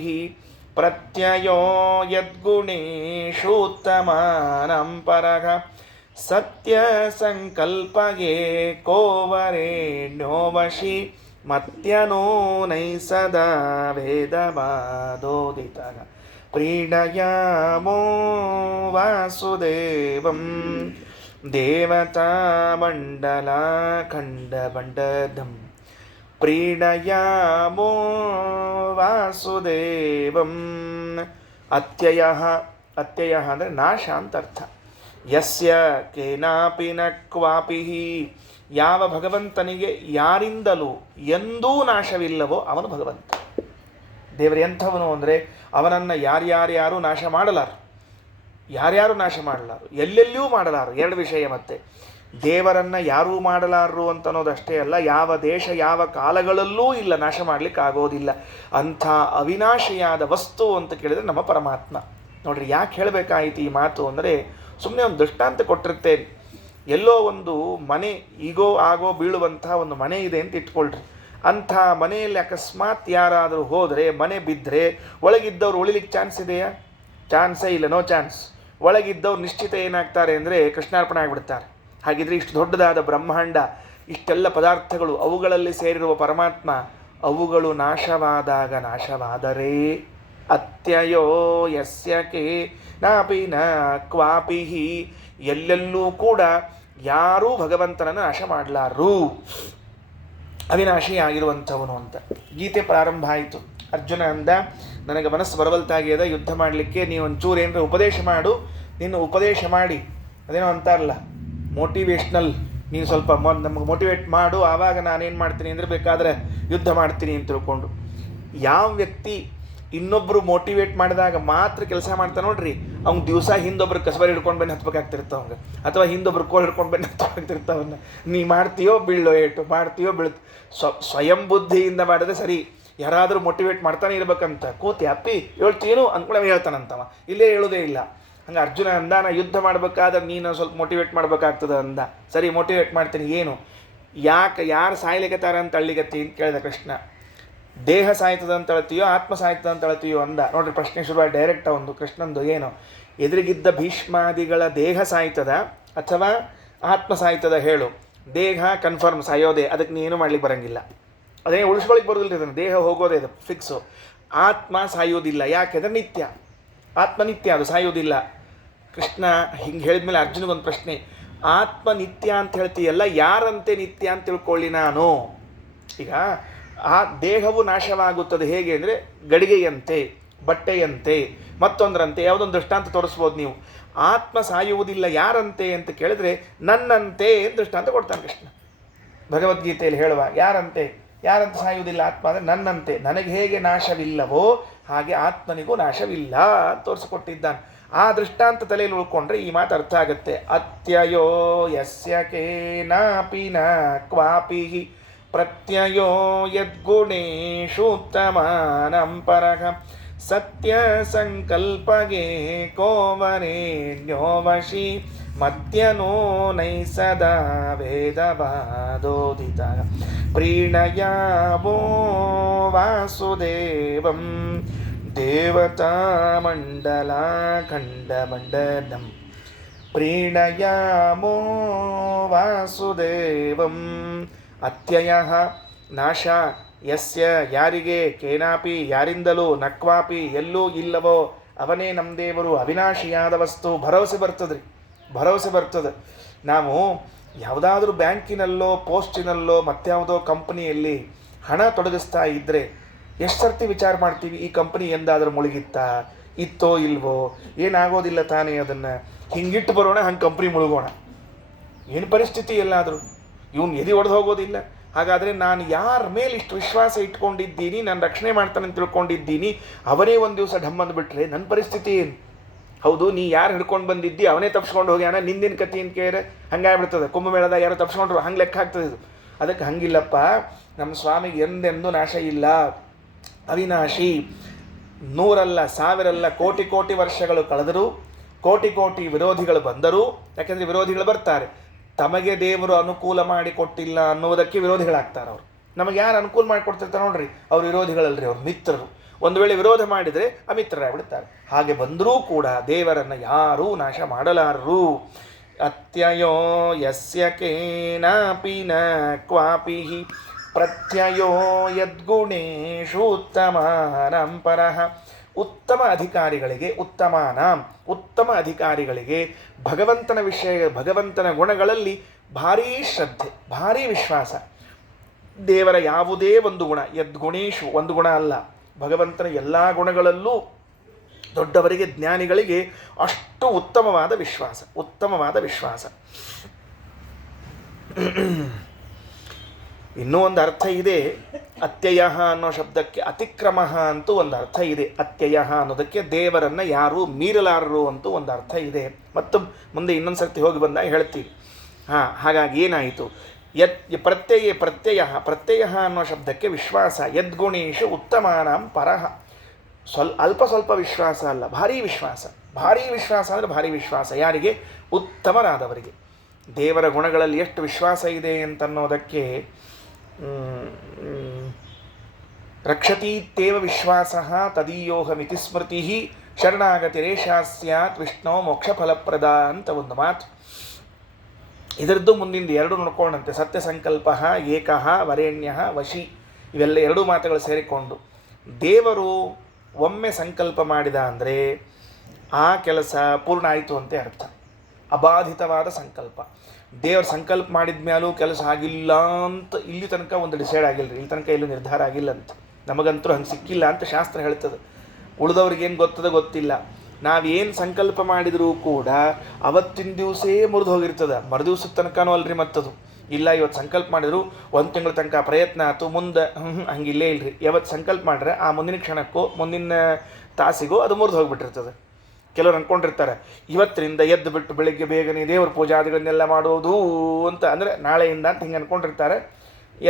ಪ್ರತ್ಯಯೋ ಯದ್ಗುಣೇಶೂತ್ತಮಾನಂ ಪರಃ ಸತ್ಯ ಸಂಕಲ್ಪಗೆ ಕೋವರೇಣ್ಯೋ ವಶಿ ಮತ್ಯನೋ ನೈಸದಾ ವೇದವಾದೋದಿತಃ ಪ್ರೀಣಯಾಮೋ ವಾಸುದೇವಂ ದೇವತಾಮಂಡಲಾಖಂಡಮಂಡಲಂ ಪ್ರೀಣಯಾಮೋ ವಾಸುದೇವಂ. ಅತ್ಯಯಃ, ಅತ್ಯಯಃ ಅಂದರೆ ನಾಶ ಅಂತ ಅರ್ಥ. ಯಸ್ಯ ಕೇನಾಪಿ ನ ಕ್ವಾಪಿ, ಯಾವ ಭಗವಂತನಿಗೆ ಯಾರಿಂದಲೂ ಎಂದೂ ನಾಶವಿಲ್ಲವೋ ಅವನು ಭಗವಂತ. ದೇವರು ಎಂಥವನು ಅಂದರೆ ಅವನನ್ನು ಯಾರ್ಯಾರು ನಾಶ ಮಾಡಲಾರು, ಯಾರ್ಯಾರು ನಾಶ ಮಾಡಲಾರು, ಎಲ್ಲೆಲ್ಲಿಯೂ ಮಾಡಲಾರು. 2 ವಿಷಯ. ಮತ್ತೆ ದೇವರನ್ನು ಯಾರೂ ಮಾಡಲಾರರು ಅಂತ ಅನ್ನೋದಷ್ಟೇ ಅಲ್ಲ, ಯಾವ ದೇಶ ಯಾವ ಕಾಲಗಳಲ್ಲೂ ಇಲ್ಲ, ನಾಶ ಮಾಡಲಿಕ್ಕೆ ಆಗೋದಿಲ್ಲ. ಅಂಥ ಅವಿನಾಶಿಯಾದ ವಸ್ತು ಅಂತ ಕೇಳಿದರೆ ನಮ್ಮ ಪರಮಾತ್ಮ. ನೋಡ್ರಿ, ಯಾಕೆ ಹೇಳಬೇಕಾಯಿತು ಈ ಮಾತು ಅಂದರೆ, ಸುಮ್ಮನೆ ಒಂದು ದೃಷ್ಟಾಂತ ಕೊಟ್ಟಿರ್ತೇನೆ. ಎಲ್ಲೋ ಒಂದು ಮನೆ ಈಗೋ ಆಗೋ ಬೀಳುವಂಥ ಒಂದು ಮನೆ ಇದೆ ಅಂತ ಇಟ್ಕೊಳ್ರಿ. ಅಂಥ ಮನೆಯಲ್ಲಿ ಅಕಸ್ಮಾತ್ ಯಾರಾದರೂ ಹೋದರೆ, ಮನೆ ಬಿದ್ದರೆ ಒಳಗಿದ್ದವ್ರು ಉಳಿಲಿಕ್ಕೆ ಚಾನ್ಸ್ ಇದೆಯಾ? ಚಾನ್ಸೇ ಇಲ್ಲ, ನೋ ಚಾನ್ಸ್. ಒಳಗಿದ್ದವ್ರು ನಿಶ್ಚಿತ ಏನಾಗ್ತಾರೆ ಅಂದರೆ ಕೃಷ್ಣಾರ್ಪಣೆ ಆಗಿಬಿಡ್ತಾರೆ. ಹಾಗಿದ್ರೆ ಇಷ್ಟು ದೊಡ್ಡದಾದ ಬ್ರಹ್ಮಾಂಡ, ಇಷ್ಟೆಲ್ಲ ಪದಾರ್ಥಗಳು, ಅವುಗಳಲ್ಲಿ ಸೇರಿರುವ ಪರಮಾತ್ಮ, ಅವುಗಳು ನಾಶವಾದಾಗ ನಾಶವಾದರೆ ಅತ್ಯಯೋ ಯಸ್ಯ ಕೇನಾಪಿ ನ ಕ್ವಾಪಿ, ಎಲ್ಲೆಲ್ಲೂ ಕೂಡ ಯಾರೂ ಭಗವಂತನನ್ನು ನಾಶ ಮಾಡಲಾರು, ಅವಿನಾಶಿಯಾಗಿರುವಂಥವನು ಅಂತ. ಗೀತೆ ಪ್ರಾರಂಭ ಆಯಿತು. ಅರ್ಜುನ ಅಂದ, ನನಗೆ ಮನಸ್ಸು ಬರವಲ್ತಾಗ್ಯದ ಯುದ್ಧ ಮಾಡಲಿಕ್ಕೆ, ನೀವು ಒಂಚೂರು ಏನರ ಉಪದೇಶ ಮಾಡು. ನೀನು ಉಪದೇಶ ಮಾಡಿ, ಅದೇನೋ ಅಂತಾರಲ್ಲ ಮೋಟಿವೇಶ್ನಲ್, ನೀನು ಸ್ವಲ್ಪ ನಮಗೆ ಮೋಟಿವೇಟ್ ಮಾಡು, ಆವಾಗ ನಾನೇನು ಮಾಡ್ತೀನಿ ಅಂದರೆ ಬೇಕಾದರೆ ಯುದ್ಧ ಮಾಡ್ತೀನಿ ಅಂತ ತಿಳ್ಕೊಂಡು. ಯಾವ ವ್ಯಕ್ತಿ ಇನ್ನೊಬ್ಬರು ಮೋಟಿವೇಟ್ ಮಾಡಿದಾಗ ಮಾತ್ರ ಕೆಲಸ ಮಾಡ್ತಾ ನೋಡ್ರಿ, ಅವ್ನು ದಿವಸ ಹಿಂದೊಬ್ರು ಕಸಬರಿ ಹಿಡ್ಕೊಂಡು ಬೆನ್ನು ಹತ್ಬೇಕಾಗ್ತಿರ್ತಾವಂಗೆ, ಅಥವಾ ಹಿಂದೊಬ್ರು ಕೋಲ್ ಹಿಡ್ಕೊಂಡು ಬೆನ್ನು ಹತ್ಬೇಕಾಗ್ತಿರ್ತಾವನ್ನ. ನೀ ಮಾಡ್ತೀಯೋ ಬೀಳೋ ಏಟು, ಮಾಡ್ತೀಯೋ ಬೀಳುತ್ತೆ. ಸ್ವಯಂ ಬುದ್ಧಿಯಿಂದ ಮಾಡಿದ್ರೆ ಸರಿ. ಯಾರಾದರೂ ಮೋಟಿವೇಟ್ ಮಾಡ್ತಾನೆ ಇರ್ಬೇಕಂತ ಕೂತಿ ಅಪ್ಪಿ ಹೇಳ್ತೀನೋ ಅಂದ್ಕೊಳ್ಳೆ ಹೇಳ್ತಾನಂತವ, ಇಲ್ಲೇ ಹೇಳೋದೇ ಇಲ್ಲ. ಹಂಗೆ ಅರ್ಜುನ ಅಂದಾನ, ಯುದ್ಧ ಮಾಡ್ಬೇಕಾದ್ರೆ ನೀನು ಸ್ವಲ್ಪ ಮೋಟಿವೇಟ್ ಮಾಡ್ಬೇಕಾಗ್ತದೆ ಅಂದ. ಸರಿ, ಮೋಟಿವೇಟ್ ಮಾಡ್ತೀನಿ. ಏನು, ಯಾಕೆ, ಯಾರು ಸಾಯ್ಲಿಕತ್ತಾರ ಅಂತ ಅಳ್ಳಿಗತ್ತಿ ಅಂತ ಕೇಳಿದ ಕೃಷ್ಣ. ದೇಹ ಸಾಯ್ತದ ಅಂತ ಹೇಳ್ತೀಯೋ ಆತ್ಮ ಸಾಯ್ತದ ಅಂತ ಹೇಳ್ತೀಯೋ ಅಂದ. ನೋಡ್ರಿ, ಪ್ರಶ್ನೆ ಶುರುವಾಗಿ ಡೈರೆಕ್ಟ್ ಒಂದು ಕೃಷ್ಣಂದು. ಏನು, ಎದುರಿಗಿದ್ದ ಭೀಷ್ಮಾದಿಗಳ ದೇಹ ಸಾಯ್ತದ ಅಥವಾ ಆತ್ಮ ಸಾಯ್ತದ ಹೇಳು. ದೇಹ ಕನ್ಫರ್ಮ್ ಸಾಯೋದೆ, ಅದಕ್ಕೆ ನೀನು ಮಾಡ್ಲಿಕ್ಕೆ ಬರೋಂಗಿಲ್ಲ. ಅದೇ ಉಳಿಸ್ಕೊಳಿಕ್ಕೆ ಬರೋದಿಲ್ಲ. ಇದನ್ನು ದೇಹ ಹೋಗೋದೇ, ಅದು ಫಿಕ್ಸು. ಆತ್ಮ ಸಾಯುವುದಿಲ್ಲ. ಯಾಕೆಂದರೆ ನಿತ್ಯ, ಆತ್ಮ ನಿತ್ಯ, ಅದು ಸಾಯುವುದಿಲ್ಲ. ಕೃಷ್ಣ ಹಿಂಗೆ ಹೇಳಿದ್ಮೇಲೆ ಅರ್ಜುನಿಗೊಂದು ಪ್ರಶ್ನೆ, ಆತ್ಮ ನಿತ್ಯ ಅಂತ ಹೇಳ್ತೀಯಲ್ಲ, ಯಾರಂತೆ ನಿತ್ಯ ಅಂತ ತಿಳ್ಕೊಳ್ಳಿ ನಾನು. ಈಗ ಆ ದೇಹವು ನಾಶವಾಗುತ್ತದೆ ಹೇಗೆ ಅಂದರೆ ಗಡಿಗೆಯಂತೆ, ಬಟ್ಟೆಯಂತೆ, ಮತ್ತೊಂದರಂತೆ. ಯಾವುದೊಂದು ದೃಷ್ಟಾಂತ ತೋರಿಸ್ಬೋದು ನೀವು. ಆತ್ಮ ಸಾಯುವುದಿಲ್ಲ ಯಾರಂತೆ ಅಂತ ಕೇಳಿದ್ರೆ ನನ್ನಂತೆ ಅಂತ ದೃಷ್ಟಾಂತ ಕೊಡ್ತಾನೆ ಕೃಷ್ಣ ಭಗವದ್ಗೀತೆಯಲ್ಲಿ ಹೇಳುವ. ಯಾರಂತೆ ಸಾಯುವುದಿಲ್ಲ ಆತ್ಮ ಅಂದರೆ ನನ್ನಂತೆ, ನನಗೆ ಹೇಗೆ ನಾಶವಿಲ್ಲವೋ ಹಾಗೆ ಆತ್ಮನಿಗೂ ನಾಶವಿಲ್ಲ ಅಂತ ತೋರಿಸಿಕೊಟ್ಟಿದ್ದಾನೆ. ಆ ದೃಷ್ಟಾಂತ ತಲೆಯಲ್ಲಿ ಉಳ್ಕೊಂಡ್ರೆ ಈ ಮಾತು ಅರ್ಥ ಆಗುತ್ತೆ. ಅತ್ಯಯೋ ಯಸ್ಯ ಕೇನಾಪಿ ನ ಕ್ವಾಪಿ ಪ್ರತ್ಯಯೋ ಯದ್ಗುಣೇಷು ಉತ್ತಮಾನಂ ಪರಃ ಸತ್ಯ ಸಂಕಲ್ಪಗೆ ಕೋವರೇಣ್ಯೋ ವಶಿ ಮಧ್ಯನೋ ನೈಸದಾ ವೇದವಾದೋದಿತ ಪ್ರೀಣಯಾಮೋ ವಾಸುದೇವಂ ದೇವತಾಮಂಡಲಾಖಂಡಮಂಡಲಂ ಪ್ರೀಣಯಾಮೋ ವಾಸುದೇವಂ. ಅತ್ಯಯಃ ನಾಶ, ಯಸ್ಯ ಯಾರಿಗೆ, ಕೇನಾಪಿ ಯಾರಿಂದಲೂ, ನಕ್ವಾಪಿ ಎಲ್ಲೂ ಇಲ್ಲವೋ, ಅವನೇ ನಮ್ಮ ದೇವರು, ಅವಿನಾಶಿಯಾದ ವಸ್ತು. ಭರವಸೆ ಬರ್ತದೆ. ನಾವು ಯಾವುದಾದ್ರೂ ಬ್ಯಾಂಕಿನಲ್ಲೋ ಪೋಸ್ಟಿನಲ್ಲೋ ಮತ್ಯಾವುದೋ ಕಂಪನಿಯಲ್ಲಿ ಹಣ ತೊಡಗಿಸ್ತಾ ಇದ್ದರೆ ಎಷ್ಟು ಸರ್ತಿ ವಿಚಾರ ಮಾಡ್ತೀವಿ, ಈ ಕಂಪನಿ ಎಂದಾದರೂ ಮುಳುಗಿತ್ತಾ, ಇತ್ತೋ ಇಲ್ವೋ, ಏನಾಗೋದಿಲ್ಲ ತಾನೇ, ಅದನ್ನು ಹಿಂಗಿಟ್ಟು ಬರೋಣ, ಹಂಗೆ ಕಂಪ್ನಿ ಮುಳುಗೋಣ, ಏನು ಪರಿಸ್ಥಿತಿ ಎಲ್ಲಾದರೂ ಇವನು ಎದೆ ಒಡೆದು ಹೋಗೋದಿಲ್ಲ. ಹಾಗಾದರೆ ನಾನು ಯಾರ ಮೇಲೆ ಇಷ್ಟು ವಿಶ್ವಾಸ ಇಟ್ಕೊಂಡಿದ್ದೀನಿ, ನಾನು ರಕ್ಷಣೆ ಮಾಡ್ತಾನೆ ಅಂತ ತಿಳ್ಕೊಂಡಿದ್ದೀನಿ, ಅವನೇ ಒಂದು ದಿವಸ ಢಮ್ಮಂದು ಬಿಟ್ಟರೆ ನನ್ನ ಪರಿಸ್ಥಿತಿ ಏನು? ಹೌದು, ನೀ ಯಾರು ಹಿಡ್ಕೊಂಡು ಬಂದಿದ್ದಿ ಅವನೇ ತಪ್ಪಿಸ್ಕೊಂಡು ಹೋಗ್ಯಾನ, ನಿಂದಿನ ಕತಿ ಅಂತ ಕೇಳಿದ್ರೆ ಹಂಗಾಗ್ಬಿಡ್ತದೆ. ಕುಂಭಮೇಳದಾಗ ಯಾರೋ ತಪ್ಪಿಸ್ಕೊಂಡ್ರು ಹಂಗೆ ಲೆಕ್ಕ ಆಗ್ತದೆ ಇದು. ಅದಕ್ಕೆ ಹಂಗಿಲ್ಲಪ್ಪ, ನಮ್ಮ ಸ್ವಾಮಿಗೆ ಎಂದೆಂದೂ ನಾಶ ಇಲ್ಲ, ಅವಿನಾಶಿ. 100 ಅಲ್ಲ, 1000 ಅಲ್ಲ, ಕೋಟಿ ವರ್ಷಗಳು ಕಳೆದರೂ, ಕೋಟಿ ವಿರೋಧಿಗಳು ಬಂದರೂ, ಯಾಕೆಂದರೆ ವಿರೋಧಿಗಳು ಬರ್ತಾರೆ, ತಮಗೆ ದೇವರು ಅನುಕೂಲ ಮಾಡಿಕೊಟ್ಟಿಲ್ಲ ಅನ್ನುವುದಕ್ಕೆ ವಿರೋಧಿಗಳಾಗ್ತಾರೆ ಅವರು. ನಮಗೆ ಯಾರು ಅನುಕೂಲ ಮಾಡಿಕೊಡ್ತಿರ್ತಾರೆ ನೋಡ್ರಿ, ಅವ್ರು ವಿರೋಧಿಗಳಲ್ರಿ, ಅವ್ರು ಮಿತ್ರರು. ಒಂದು ವೇಳೆ ವಿರೋಧ ಮಾಡಿದರೆ ಅಮಿತ್ರರಾಗ್ಬಿಡ್ತಾರೆ. ಹಾಗೆ ಬಂದರೂ ಕೂಡ ದೇವರನ್ನು ಯಾರೂ ನಾಶ ಮಾಡಲಾರರು. ಅತ್ಯಯೋ ಯಸ್ಯ ಕೇನಾಪಿ ನ ಕ್ವಾಪಿ ಪ್ರತ್ಯಯೋ ಯದ್ಗುಣೇಷು ಉತ್ತಮಾನಂ ಪರಃ. ಉತ್ತಮ ಅಧಿಕಾರಿಗಳಿಗೆ ಭಗವಂತನ ವಿಷಯ, ಭಗವಂತನ ಗುಣಗಳಲ್ಲಿ ಭಾರೀ ಶ್ರದ್ಧೆ, ಭಾರೀ ವಿಶ್ವಾಸ. ದೇವರ ಯಾವುದೇ ಒಂದು ಗುಣ, ಯದ್ಗುಣೇಶು ಒಂದು ಗುಣ ಅಲ್ಲ, ಭಗವಂತನ ಎಲ್ಲ ಗುಣಗಳಲ್ಲೂ ದೊಡ್ಡವರಿಗೆ, ಜ್ಞಾನಿಗಳಿಗೆ ಅಷ್ಟು ಉತ್ತಮವಾದ ವಿಶ್ವಾಸ. ಇನ್ನೂ ಒಂದು ಅರ್ಥ ಇದೆ. ಅತ್ಯಯ ಅನ್ನೋ ಶಬ್ದಕ್ಕೆ ಅತಿಕ್ರಮ ಅಂತೂ ಒಂದು ಅರ್ಥ ಇದೆ. ಅತ್ಯಯ ಅನ್ನೋದಕ್ಕೆ ದೇವರನ್ನು ಯಾರೂ ಮೀರಲಾರರು ಅಂತೂ ಒಂದು ಅರ್ಥ ಇದೆ. ಮತ್ತು ಮುಂದೆ ಇನ್ನೊಂದು ಸರ್ತಿ ಹೋಗಿ ಬಂದಾಗ ಹೇಳ್ತೀವಿ. ಹಾಗಾಗಿ ಏನಾಯಿತು? ಪ್ರತ್ಯಯ ಅನ್ನೋ ಶಬ್ದಕ್ಕೆ ವಿಶ್ವಾಸ. ಯದ್ಗುಣೇಶು ಉತ್ತಮಾನಂ ಪರಃ. ಅಲ್ಪ ಸ್ವಲ್ಪ ವಿಶ್ವಾಸ ಅಲ್ಲ, ಭಾರೀ ವಿಶ್ವಾಸ ಅಂದರೆ ಭಾರೀ ವಿಶ್ವಾಸ. ಯಾರಿಗೆ? ಉತ್ತಮರಾದವರಿಗೆ. ದೇವರ ಗುಣಗಳಲ್ಲಿ ಎಷ್ಟು ವಿಶ್ವಾಸ ಇದೆ ಅಂತನ್ನೋದಕ್ಕೆ ರಕ್ಷತೀತ್ಯೇವ ವಿಶ್ವಾಸ ತದೀಯೋಹಮಿತಿ ಸ್ಮೃತಿ ಶರಣಾಗತಿರೇಷಾ ಸ್ಯಾತ್ ವಿಷ್ಣು ಮೋಕ್ಷಫಲಪ್ರದ ಅಂತ ಒಂದು ಮಾತು. ಇದರದ್ದು ಮುಂದಿಂದು ಎರಡು ನೋಡ್ಕೊಂಡಂತೆ ಸತ್ಯ ಸಂಕಲ್ಪ ಏಕಃ ವರೇಣ್ಯ ವಶಿ, ಇವೆಲ್ಲ ಎರಡೂ ಮಾತುಗಳು ಸೇರಿಕೊಂಡು ದೇವರು ಒಮ್ಮೆ ಸಂಕಲ್ಪ ಮಾಡಿದ ಅಂದರೆ ಆ ಕೆಲಸ ಪೂರ್ಣ ಆಯಿತು ಅಂತ ಅರ್ಥ. ಅಬಾಧಿತವಾದ ಸಂಕಲ್ಪ. ದೇವರು ಸಂಕಲ್ಪ ಮಾಡಿದ ಮೇಲೂ ಕೆಲಸ ಆಗಿಲ್ಲ ಅಂತ ಇಲ್ಲಿ ತನಕ ಒಂದು ಡಿಸೈಡ್ ಆಗಿಲ್ಲ ರೀ, ಇಲ್ಲಿ ತನಕ ಎಲ್ಲೂ ನಿರ್ಧಾರ ಆಗಿಲ್ಲ ಅಂತ. ನಮಗಂತೂ ಹಂಗೆ ಸಿಕ್ಕಿಲ್ಲ ಅಂತ ಶಾಸ್ತ್ರ ಹೇಳ್ತದೆ. ಉಳಿದವ್ರಿಗೇನು ಗೊತ್ತಿಲ್ಲ. ನಾವೇನು ಸಂಕಲ್ಪ ಮಾಡಿದರೂ ಕೂಡ ಅವತ್ತಿನ ದಿವಸೇ ಮುರಿದು ಹೋಗಿರ್ತದೆ. ಮರುದಿವ್ಸದ ತನಕನೂ ಅಲ್ರಿ ಮತ್ತದು. ಇಲ್ಲ, ಇವತ್ತು ಸಂಕಲ್ಪ ಮಾಡಿದ್ರು 1 ತಿಂಗಳ ತನಕ ಪ್ರಯತ್ನ ಆಯ್ತು, ಮುಂದೆ ಹಂಗಿಲ್ಲೇ ಇಲ್ಲರಿ. ಯಾವತ್ತು ಸಂಕಲ್ಪ ಮಾಡ್ರೆ ಆ ಮುಂದಿನ ಕ್ಷಣಕ್ಕೋ ಮುಂದಿನ ತಾಸಿಗೋ ಅದು ಮುರಿದು ಹೋಗಿಬಿಟ್ಟಿರ್ತದೆ. ಕೆಲವ್ರು ಅಂದ್ಕೊಂಡಿರ್ತಾರೆ ಇವತ್ತಿನಿಂದ ಎದ್ದು ಬಿಟ್ಟು ಬೆಳಿಗ್ಗೆ ಬೇಗನೆ ದೇವ್ರ ಪೂಜಾದಿಗಳನ್ನೆಲ್ಲ ಮಾಡೋದು ಅಂತ, ಅಂದರೆ ನಾಳೆಯಿಂದ ಅಂತ ಹಿಂಗೆ ಅಂದ್ಕೊಂಡಿರ್ತಾರೆ.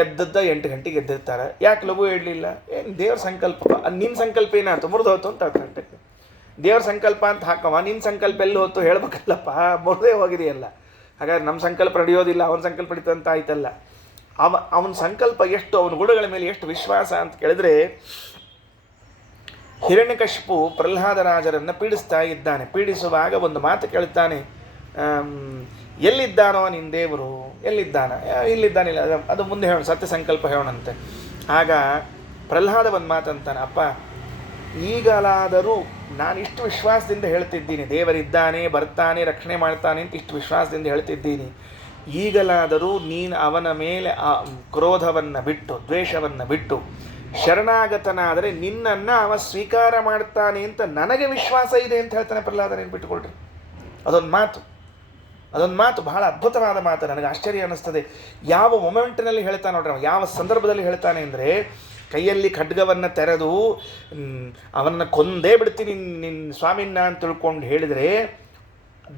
ಎದ್ದದ್ದ 8 ಗಂಟೆಗೆ ಎದ್ದಿರ್ತಾರೆ. ಯಾಕೆ ಲಘು ಹೇಳಲಿಲ್ಲ? ಏನು ದೇವ್ರ ಸಂಕಲ್ಪ, ನಿನ್ನ ಸಂಕಲ್ಪ ಏನಾಯ್ತು? ಮುರಿದು ಹೋಯ್ತು ಅಂತ ಹೇಳ್ತಾರೆ. ದೇವ್ರ ಸಂಕಲ್ಪ ಅಂತ ಹಾಕವ, ನಿನ್ನ ಸಂಕಲ್ಪ ಎಲ್ಲಿ ಹೋಯ್ತು ಹೇಳ್ಬೇಕಲ್ಲಪ್ಪ, ಮುರಿದೇ ಹೋಗಿದೆಯಲ್ಲ. ಹಾಗಾದ್ರೆ ನಮ್ಮ ಸಂಕಲ್ಪ ನಡೆಯೋದಿಲ್ಲ, ಅವನ ಸಂಕಲ್ಪ ನಡೀತಂತ ಆಯ್ತಲ್ಲ. ಅವನ ಸಂಕಲ್ಪ ಎಷ್ಟು, ಅವನ ಗುಣಗಳ ಮೇಲೆ ಎಷ್ಟು ವಿಶ್ವಾಸ ಅಂತ ಕೇಳಿದ್ರೆ, ಹಿರಣ್ಯಕಶಿಪು ಪ್ರಹ್ಲಾದರಾಜರನ್ನು ಪೀಡಿಸ್ತಾ ಇದ್ದಾನೆ. ಪೀಡಿಸುವಾಗ ಒಂದು ಮಾತು ಕೇಳ್ತಾನೆ, ಎಲ್ಲಿದ್ದಾನೋ ನಿನ್ನ ದೇವರು, ಇಲ್ಲಿದ್ದಾನಿಲ್ಲ, ಅದು ಮುಂದೆ ಹೇಳೋಣ, ಸತ್ಯ ಸಂಕಲ್ಪ ಹೇಳೋಣಂತೆ. ಆಗ ಪ್ರಹ್ಲಾದ ಒಂದು ಮಾತಂತಾನೆ, ಅಪ್ಪ ಈಗಲಾದರೂ ನಾನಿಷ್ಟು ವಿಶ್ವಾಸದಿಂದ ಹೇಳ್ತಿದ್ದೀನಿ, ದೇವರಿದ್ದಾನೆ, ಬರ್ತಾನೆ, ರಕ್ಷಣೆ ಮಾಡ್ತಾನೆ ಅಂತ ಇಷ್ಟು ವಿಶ್ವಾಸದಿಂದ ಹೇಳ್ತಿದ್ದೀನಿ. ಈಗಲಾದರೂ ನೀನು ಅವನ ಮೇಲೆ ಆ ಕ್ರೋಧವನ್ನು ಬಿಟ್ಟು, ದ್ವೇಷವನ್ನು ಬಿಟ್ಟು ಶರಣಾಗತನಾದರೆ ನಿನ್ನನ್ನು ಅವ ಸ್ವೀಕಾರ ಮಾಡ್ತಾನೆ ಅಂತ ನನಗೆ ವಿಶ್ವಾಸ ಇದೆ ಅಂತ ಹೇಳ್ತಾನೆ ಪ್ರಹ್ಲಾದ. ನೆನ್ಪಿಟ್ಕೊಳ್ರಿ, ಅದೊಂದು ಮಾತು ಬಹಳ ಅದ್ಭುತವಾದ ಮಾತು. ನನಗೆ ಆಶ್ಚರ್ಯ ಅನ್ನಿಸ್ತದೆ. ಯಾವ ಮೊಮೆಂಟ್ನಲ್ಲಿ ಹೇಳ್ತಾನೆ ನೋಡ್ರಿ, ಯಾವ ಸಂದರ್ಭದಲ್ಲಿ ಹೇಳ್ತಾನೆ ಅಂದರೆ, ಕೈಯಲ್ಲಿ ಖಡ್ಗವನ್ನು ತೆರೆದು ಅವನನ್ನು ಕೊಂದೇ ಬಿಡ್ತೀನಿ ನಿನ್ನ ಸ್ವಾಮಿನ ಅಂತ ತಿಳ್ಕೊಂಡು ಹೇಳಿದರೆ,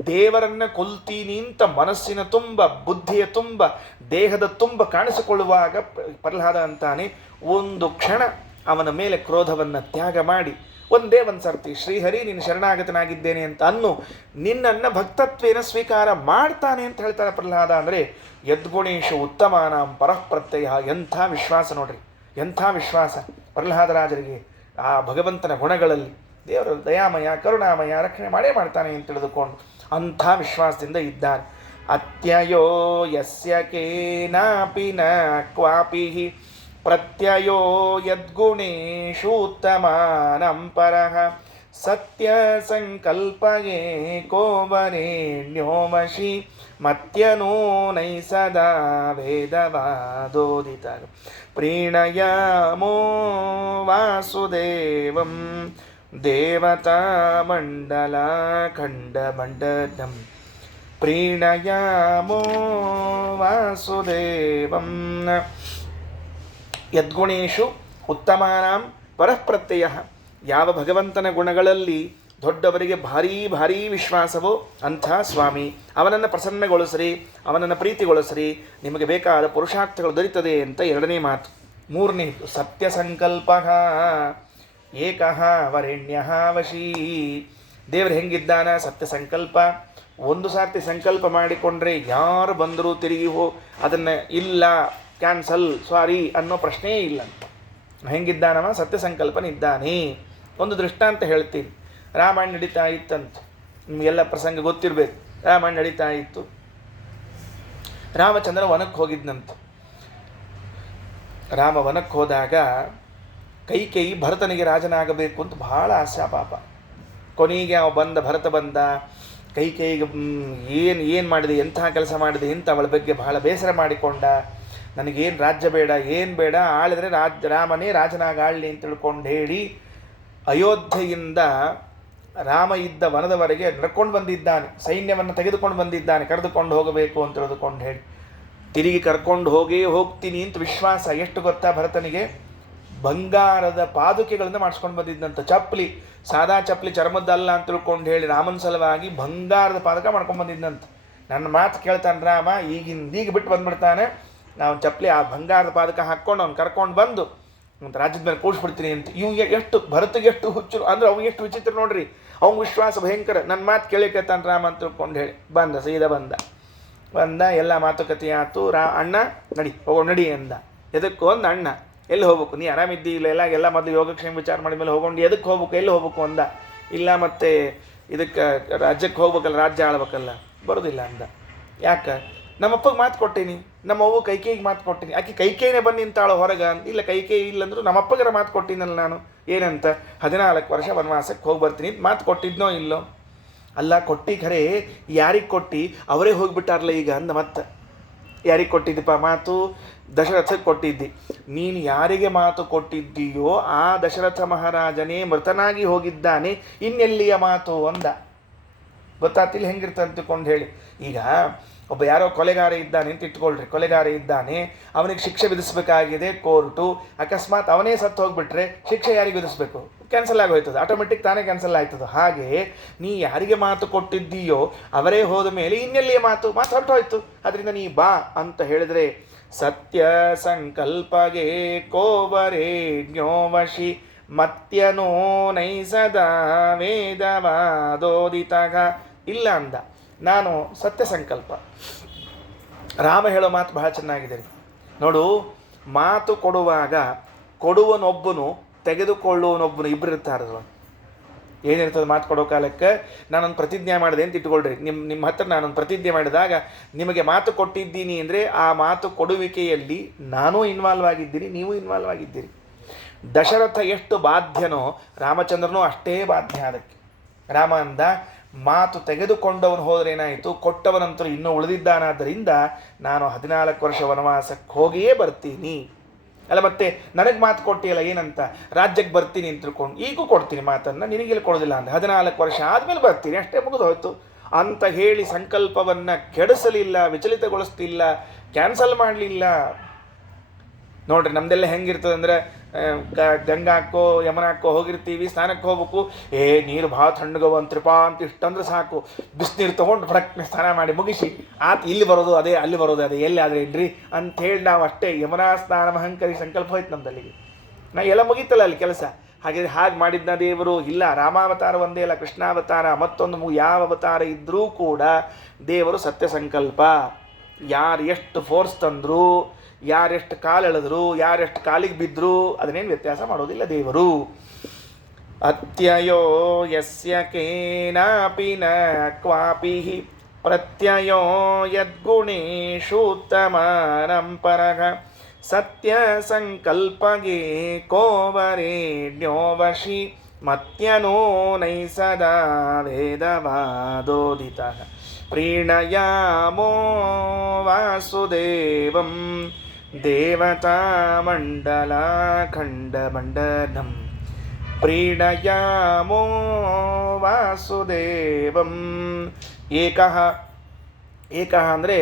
ದೇವರನ್ನು ಕೊಲ್ತೀನಿ ಅಂತ ಮನಸ್ಸಿನ ತುಂಬ, ಬುದ್ಧಿಯ ತುಂಬ, ದೇಹದ ತುಂಬ ಕಾಣಿಸಿಕೊಳ್ಳುವಾಗ ಪ್ರಹ್ಲಾದ ಅಂತಾನೆ, ಒಂದು ಕ್ಷಣ ಅವನ ಮೇಲೆ ಕ್ರೋಧವನ್ನು ತ್ಯಾಗ ಮಾಡಿ ಒಂದೇ ಒಂದು ಸರ್ತಿ ಶ್ರೀಹರಿ ನೀನು ಶರಣಾಗತನಾಗಿದ್ದೇನೆ ಅಂತ ಅನ್ನು, ನಿನ್ನನ್ನು ಭಕ್ತತ್ವೇನ ಸ್ವೀಕಾರ ಮಾಡ್ತಾನೆ ಅಂತ ಹೇಳ್ತಾನೆ ಪ್ರಹ್ಲಾದ. ಅಂದರೆ ಯದ್ಗುಣೇಶು ಉತ್ತಮಾನಾಂ ಪರಃಪ್ರತ್ಯಯ. ಎಂಥ ವಿಶ್ವಾಸ ನೋಡ್ರಿ, ಎಂಥ ವಿಶ್ವಾಸ ಪ್ರಹ್ಲಾದರಾಜರಿಗೆ ಆ ಭಗವಂತನ ಗುಣಗಳಲ್ಲಿ. ದೇವರು ದಯಾಮಯ, ಕರುಣಾಮಯ, ರಕ್ಷಣೆ ಮಾಡೇ ಮಾಡ್ತಾನೆ ಅಂತ ತಿಳಿದುಕೊಂಡು ಅಂಥ ವಿಶ್ವಾಸದಿಂದ ಇದ್ದಾನೆ. ಅತ್ಯಯೋ ಯಸ್ಯ ಕೇನಾಪಿ ನ ಕ್ವಾಪಿ ಪ್ರತ್ಯಯೋ ಯದ್ಗುಣೇಶು ಉತ್ತಮಾನಂ ಪರಃ ಸತ್ಯ ಸಂಕಲ್ಪಯೇ ಕೋವರೇಣ್ಯೋಮಶಿ ಮತ್ಯನೋ ನೈಸದಾ ವೇದವಾದೋದಿತ ಪ್ರೀಣಯಾಮೋ ವಾಸುದೇವಂ ದೇವತಾ ಮಂಡಲ ಖಂಡಮಂಡಲಂ ಪ್ರೀಣಯಾಮೋ ವಾಸುದೇವಂ. ಯದ್ಗುಣೇಶು ಉತ್ತಮಾನಾಂ ಪರಃಪ್ರತ್ಯಯ. ಯಾವ ಭಗವಂತನ ಗುಣಗಳಲ್ಲಿ ದೊಡ್ಡವರಿಗೆ ಭಾರೀ ಭಾರೀ ವಿಶ್ವಾಸವೋ ಅಂಥ ಸ್ವಾಮಿ, ಅವನನ್ನು ಪ್ರಸನ್ನಗೊಳಿಸ್ರಿ, ಅವನನ್ನು ಪ್ರೀತಿಗೊಳಿಸ್ರಿ, ನಿಮಗೆ ಬೇಕಾದ ಪುರುಷಾರ್ಥಗಳು ದೊರೀತದೆ ಅಂತ ಎರಡನೇ ಮಾತು. ಮೂರನೇದು ಸತ್ಯ ಸಂಕಲ್ಪ ಏಕಃ ವರೆಣ್ಯ ವಶೀ. ದೇವರು ಹೆಂಗಿದ್ದಾನ? ಸತ್ಯ ಸಂಕಲ್ಪ. ಒಂದು ಸಾರ್ತಿ ಸಂಕಲ್ಪ ಮಾಡಿಕೊಂಡ್ರೆ ಯಾರು ಬಂದರೂ ತಿರುಗಿ ಅದನ್ನು ಇಲ್ಲ, ಕ್ಯಾನ್ಸಲ್, ಸಾರಿ ಅನ್ನೋ ಪ್ರಶ್ನೆಯೇ ಇಲ್ಲ. ಹೆಂಗಿದ್ದಾನವ? ಸತ್ಯ ಸಂಕಲ್ಪನಿದ್ದಾನೆ. ಒಂದು ದೃಷ್ಟಾಂತ ಹೇಳ್ತೀನಿ. ರಾಮಾಯಣ ನಡೀತಾ ಇತ್ತಂತ, ನಿಮಗೆಲ್ಲ ಪ್ರಸಂಗ ಗೊತ್ತಿರಬೇಕು. ರಾಮಾಯಣ ನಡೀತಾ ಇತ್ತು. ರಾಮಚಂದ್ರ ವನಕ್ಕೆ ಹೋಗಿದ್ನಂತ. ರಾಮ ವನಕ್ಕೆ ಹೋದಾಗ ಕೈಕೇಯಿ ಭರತನಿಗೆ ರಾಜನಾಗಬೇಕು ಅಂತ ಬಹಳ ಆಸೆ ಪಾಪ. ಕೊನೆಗೆ ಭರತ ಬಂದ. ಕೈಕೇಯಿಗೆ ಏನು ಮಾಡಿದೆ, ಎಂಥ ಕೆಲಸ ಮಾಡಿದೆ ಅಂತ ಅವಳ ಬಗ್ಗೆ ಬಹಳ ಬೇಸರ ಮಾಡಿಕೊಂಡ. ನನಗೇನು ರಾಜ್ಯ ಬೇಡ, ಏನು ಬೇಡ, ಆಳಿದ್ರೆ ರಾಮನೇ ರಾಜನಾಗ ಆಳಲಿ ಅಂತ ತಿಳ್ಕೊಂಡು ಹೇಳಿ ಅಯೋಧ್ಯೆಯಿಂದ ರಾಮ ಇದ್ದ ವನದವರೆಗೆ ನಡ್ಕೊಂಡು ಬಂದಿದ್ದಾನೆ. ಸೈನ್ಯವನ್ನು ತೆಗೆದುಕೊಂಡು ಬಂದಿದ್ದಾನೆ, ಕರೆದುಕೊಂಡು ಹೋಗಬೇಕು ಅಂತ ತಿಳಿದುಕೊಂಡು ಹೇಳಿ. ತಿರುಗಿ ಕರ್ಕೊಂಡು ಹೋಗ್ತೀನಿ ಅಂತ ವಿಶ್ವಾಸ. ಎಷ್ಟು ಗೊತ್ತಾ ಭರತನಿಗೆ? ಬಂಗಾರದ ಪಾದುಕೆಗಳನ್ನು ಮಾಡಿಸ್ಕೊಂಡು ಬಂದಿದ್ದಂಥ. ಚಪ್ಪಲಿ, ಸಾದಾ ಚಪ್ಪಲಿ, ಚರ್ಮದ್ದಲ್ಲ ಅಂತ ತಿಳ್ಕೊಂಡು ಹೇಳಿ ರಾಮನ ಸಲುವಾಗಿ ಬಂಗಾರದ ಪಾದಕ ಮಾಡ್ಕೊಂಡು ಬಂದಿದ್ದಂತ. ನನ್ನ ಮಾತು ಕೇಳ್ತಾನೆ ರಾಮ, ಈಗ ಬಿಟ್ಟು ಬಂದ್ಬಿಡ್ತಾನೆ. ನಾವು ಚಪ್ಪಲಿ ಆ ಬಂಗಾರದ ಪಾದಕ ಹಾಕ್ಕೊಂಡು ಅವ್ನು ಕರ್ಕೊಂಡು ಬಂದು ಮತ್ತು ರಾಜ್ಯದ ಮೇಲೆ ಕೂಡಿಸ್ಬಿಡ್ತೀನಿ ಅಂತ. ಇವ್ಗೆ ಎಷ್ಟು ಭರತಿಗೆ ಎಷ್ಟು ಹುಚ್ಚು ಅಂದರೆ ಅವ್ನಿಗೆ ಎಷ್ಟು ವಿಚಿತ್ರ ನೋಡ್ರಿ. ಅವ್ನ ವಿಶ್ವಾಸ ಭಯಂಕರ. ನನ್ನ ಮಾತು ಕೇಳಿಕತ್ತಾನೆ ರಾಮ ಅಂತ ತಿಳ್ಕೊಂಡು ಹೇಳಿ ಸೀದಾ ಬಂದ. ಎಲ್ಲ ಮಾತುಕತೆ ಆಯ್ತು. ಅಣ್ಣ ನಡಿ ಹೋಗೋ ನಡಿ ಅಂದ. ಎದಕ್ಕೂ ಒಂದು ಅಣ್ಣ, ಎಲ್ಲಿ ಹೋಗ್ಬೇಕು, ನೀ ಆರಾಮಿದ್ದಿ ಎಲ್ಲ ಮೊದಲು ಯೋಗಕ್ಷೇಮ ವಿಚಾರ ಮಾಡಿದ ಮೇಲೆ ಹೋಗೊಂಡು ಎದಕ್ಕೆ ಹೋಗ್ಬೇಕು, ಎಲ್ಲಿ ಹೋಗ್ಬೇಕು ಅಂದ. ಇಲ್ಲ ಮತ್ತೆ ಇದಕ್ಕೆ ರಾಜ್ಯಕ್ಕೆ ಹೋಗ್ಬೇಕಲ್ಲ, ರಾಜ್ಯ ಆಳ್ಬೇಕಲ್ಲ. ಬರೋದಿಲ್ಲ ಅಂದ. ಯಾಕೆ? ನಮ್ಮಪ್ಪಗೆ ಮಾತು ಕೊಟ್ಟೀನಿ, ನಮ್ಮವ್ವ ಕೈಕೇಯಿಗೆ ಮಾತು ಕೊಟ್ಟೀನಿ, ಆಕೆ ಕೈಕೇಯಿನೇ ಬಂದು ನಿಂತಾಳು ಹೊರಗೆ. ಇಲ್ಲ ಕೈಕೇಯಿ ಇಲ್ಲಂದ್ರು ನಮ್ಮಪ್ಪಗರ ಮಾತು ಕೊಟ್ಟಿನಲ್ಲ ನಾನು. ಏನಂತ? 14 ವರ್ಷ ವನವಾಸಕ್ಕೆ ಹೋಗಿ ಬರ್ತೀನಿ ಮಾತು ಕೊಟ್ಟಿದ್ನೋ ಇಲ್ಲೋ? ಅಲ್ಲ ಕೊಟ್ಟು ಖರೆ, ಯಾರಿಗೆ ಕೊಟ್ಟು? ಅವರೇ ಹೋಗಿಬಿಟ್ಟಾರಲ್ಲ ಈಗ ಅಂದ. ಮತ್ತೆ ಯಾರಿಗೆ ಕೊಟ್ಟಿದ್ದಪ್ಪ ಮಾತು? ದಶರಥಕ್ಕೆ ಕೊಟ್ಟಿದ್ದಿ. ನೀನು ಯಾರಿಗೆ ಮಾತು ಕೊಟ್ಟಿದ್ದೀಯೋ ಆ ದಶರಥ ಮಹಾರಾಜನೇ ಮೃತನಾಗಿ ಹೋಗಿದ್ದಾನೆ, ಇನ್ನೆಲ್ಲಿಯ ಮಾತು ಅಂದ. ಗೊತ್ತಾತಿಲ್ಲ ಹೆಂಗಿರ್ತಂತ ತಿಳ್ಕೊಂಡು ಹೇಳಿ. ಈಗ ಒಬ್ಬ ಯಾರೋ ಕೊಲೆಗಾರ ಇದ್ದಾನೆ ಅಂತ ಇಟ್ಕೊಳ್ರಿ. ಕೊಲೆಗಾರ ಇದ್ದಾನೆ, ಅವನಿಗೆ ಶಿಕ್ಷೆ ವಿಧಿಸಬೇಕಾಗಿದೆ ಕೋರ್ಟು. ಅಕಸ್ಮಾತ್ ಅವನೇ ಸತ್ತು ಹೋಗ್ಬಿಟ್ರೆ ಶಿಕ್ಷೆ ಯಾರಿಗೆ ವಿಧಿಸ್ಬೇಕು? ಕ್ಯಾನ್ಸಲ್ ಆಗೋಯ್ತದೆ, ಆಟೋಮೆಟಿಕ್ ತಾನೇ ಕ್ಯಾನ್ಸಲ್ ಆಯ್ತದೆ. ಹಾಗೆ ನೀ ಯಾರಿಗೆ ಮಾತು ಕೊಟ್ಟಿದ್ದೀಯೋ ಅವರೇ ಹೋದ ಮೇಲೆ ಇನ್ನೆಲ್ಲಿಯ ಮಾತು ಹೊರಟೋಯ್ತು. ಅದರಿಂದ ನೀ ಬಾ ಅಂತ ಹೇಳಿದರೆ, ಸತ್ಯ ಸಂಕಲ್ಪಗೆ ಕೋವರೇಣ್ಯೋ ವಶಿ ಮತ್ಯನೋ ನೈಸದ ವೇದವಾದೋದಿತಾಗ. ಇಲ್ಲ ಅಂದ. ನಾನು ಸತ್ಯ ಸಂಕಲ್ಪ. ರಾಮ ಹೇಳೋ ಮಾತು ಬಹಳ ಚೆನ್ನಾಗಿದೆ ನೋಡು. ಮಾತು ಕೊಡುವಾಗ ಕೊಡುವನೊಬ್ಬನು ತೆಗೆದುಕೊಳ್ಳುವನೊಬ್ಬನು ಇಬ್ಬರು ಇರ್ತಾರಲ್ವ. ಏನಿರ್ತದೆ ಮಾತು ಕೊಡೋ ಕಾಲಕ್ಕೆ? ನಾನೊಂದು ಪ್ರತಿಜ್ಞೆ ಮಾಡಿದೆ ಅಂತ ಇಟ್ಕೊಳ್ರಿ. ನಿಮ್ಮ ಹತ್ರ ನಾನೊಂದು ಪ್ರತಿಜ್ಞೆ ಮಾಡಿದಾಗ ನಿಮಗೆ ಮಾತು ಕೊಟ್ಟಿದ್ದೀನಿ ಅಂದರೆ ಆ ಮಾತು ಕೊಡುವಿಕೆಯಲ್ಲಿ ನಾನೂ ಇನ್ವಾಲ್ವ್ ಆಗಿದ್ದೀನಿ, ನೀವು ಇನ್ವಾಲ್ವ್ ಆಗಿದ್ದೀರಿ. ದಶರಥ ಎಷ್ಟು ಬಾಧ್ಯನೋ ರಾಮಚಂದ್ರನೂ ಅಷ್ಟೇ ಬಾಧ್ಯ ಅದಕ್ಕೆ. ರಾಮ ಅಂದ, ಮಾತು ತೆಗೆದುಕೊಂಡವನು ಹೋದ್ರೇನಾಯಿತು, ಕೊಟ್ಟವನಂತರೂ ಇನ್ನೂ ಉಳಿದಿದ್ದಾನಾದ್ದರಿಂದ ನಾನು 14 ವರ್ಷ ವನವಾಸಕ್ಕೆ ಹೋಗಿಯೇ ಬರ್ತೀನಿ. ಅಲ್ಲ ಮತ್ತೆ ನನಗೆ ಮಾತು ಕೊಟ್ಟಿಯಲ್ಲ, ಏನಂತ, ರಾಜ್ಯಕ್ಕೆ ಬರ್ತೀನಿ ಅಂತ ತಿಳ್ಕೊಂಡು, ಈಗೂ ಕೊಡ್ತೀನಿ ಮಾತನ್ನು, ನಿನಗೆಲ್ಲಿ ಕೊಡೋದಿಲ್ಲ ಅಂತ, 14 ವರ್ಷ ಆದಮೇಲೆ ಬರ್ತೀನಿ, ಅಷ್ಟೇ ಮುಗಿದು ಹೋಯ್ತು ಅಂತ ಹೇಳಿ ಸಂಕಲ್ಪವನ್ನು ಕೆಡಿಸಲಿಲ್ಲ, ವಿಚಲಿತಗೊಳಿಸ್ತಿಲ್ಲ, ಕ್ಯಾನ್ಸಲ್ ಮಾಡಲಿಲ್ಲ. ನೋಡ್ರಿ ನಮ್ದೆಲ್ಲ ಹೆಂಗಿರ್ತದೆ ಅಂದರೆ, ಗಂಗಾಕ್ಕೋ ಯಮನಾಕ್ಕೋ ಹೋಗಿರ್ತೀವಿ, ಸ್ನಾನಕ್ಕೆ ಹೋಗ್ಬೇಕು, ನೀರು ಭಾಳ ತಣ್ಣಗವ ಅಂತ್ರಿಪ ಅಂತ ಇಷ್ಟಂದ್ರೆ ಸಾಕು, ಬಿಸಿನೀರು ತೊಗೊಂಡು ಭಡಕ್ನೆ ಸ್ನಾನ ಮಾಡಿ ಮುಗಿಸಿ ಇಲ್ಲಿ ಬರೋದು ಅದೇ, ಅಲ್ಲಿ ಬರೋದು ಅದೇ, ಎಲ್ಲಿ ಆದರೆ ಏನ್ರಿ ಅಂಥೇಳಿ ನಾವು ಅಷ್ಟೇ ಯಮುನಾ ಸ್ನಾನ ಮಹಂಕರಿ ಸಂಕಲ್ಪ ಹೋಯ್ತು ನಮ್ದಲ್ಲಿಗೆ, ಎಲ್ಲ ಮುಗೀತಲ್ಲ ಅಲ್ಲಿ ಕೆಲಸ. ಹಾಗೆ ಮಾಡಿದ್ದ ದೇವರು ಇಲ್ಲ. ರಾಮಾವತಾರ ಒಂದೇ ಅಲ್ಲ, ಕೃಷ್ಣಾವತಾರ ಮತ್ತೊಂದು ಯಾವ ಅವತಾರ ಇದ್ದರೂ ಕೂಡ ದೇವರು ಸತ್ಯ ಸಂಕಲ್ಪ. ಯಾರು ಎಷ್ಟು ಫೋರ್ಸ್ ತಂದರು, ಯಾರೆಷ್ಟು ಕಾಲು ಎಳೆದ್ರು, ಯಾರೆಷ್ಟು ಕಾಲಿಗೆ ಬಿದ್ದರು, ಅದನ್ನೇನು ವ್ಯತ್ಯಾಸ ಮಾಡೋದಿಲ್ಲ ದೇವರು. ಅತ್ಯಯೋ ಯಸ್ಯ ಕೇನಾಪಿ ನ ಕ್ವಾಪಿ ಪ್ರತ್ಯಯೋ ಯದ್ಗುಣೇಶು ಉತ್ತಮಾನಂ ಪರಃ ಸತ್ಯ ಸಂಕಲ್ಪಗೆ ಕೋವರೇಣ್ಯೋ ವಶಿ ಮತ್ಯನೋ ನೈಸದಾ ವೇದವಾದೋದಿತಃ ಪ್ರೀಣಯಾಮೋ ವಾಸುದೇವಂ ದೇವತಾಮಂಡಲಾಖಂಡಮಂಡಲಂ ಪ್ರೀಣಯಾಮೋ ವಾಸುದೇವಂ. ಏಕಃ ಅಂದರೆ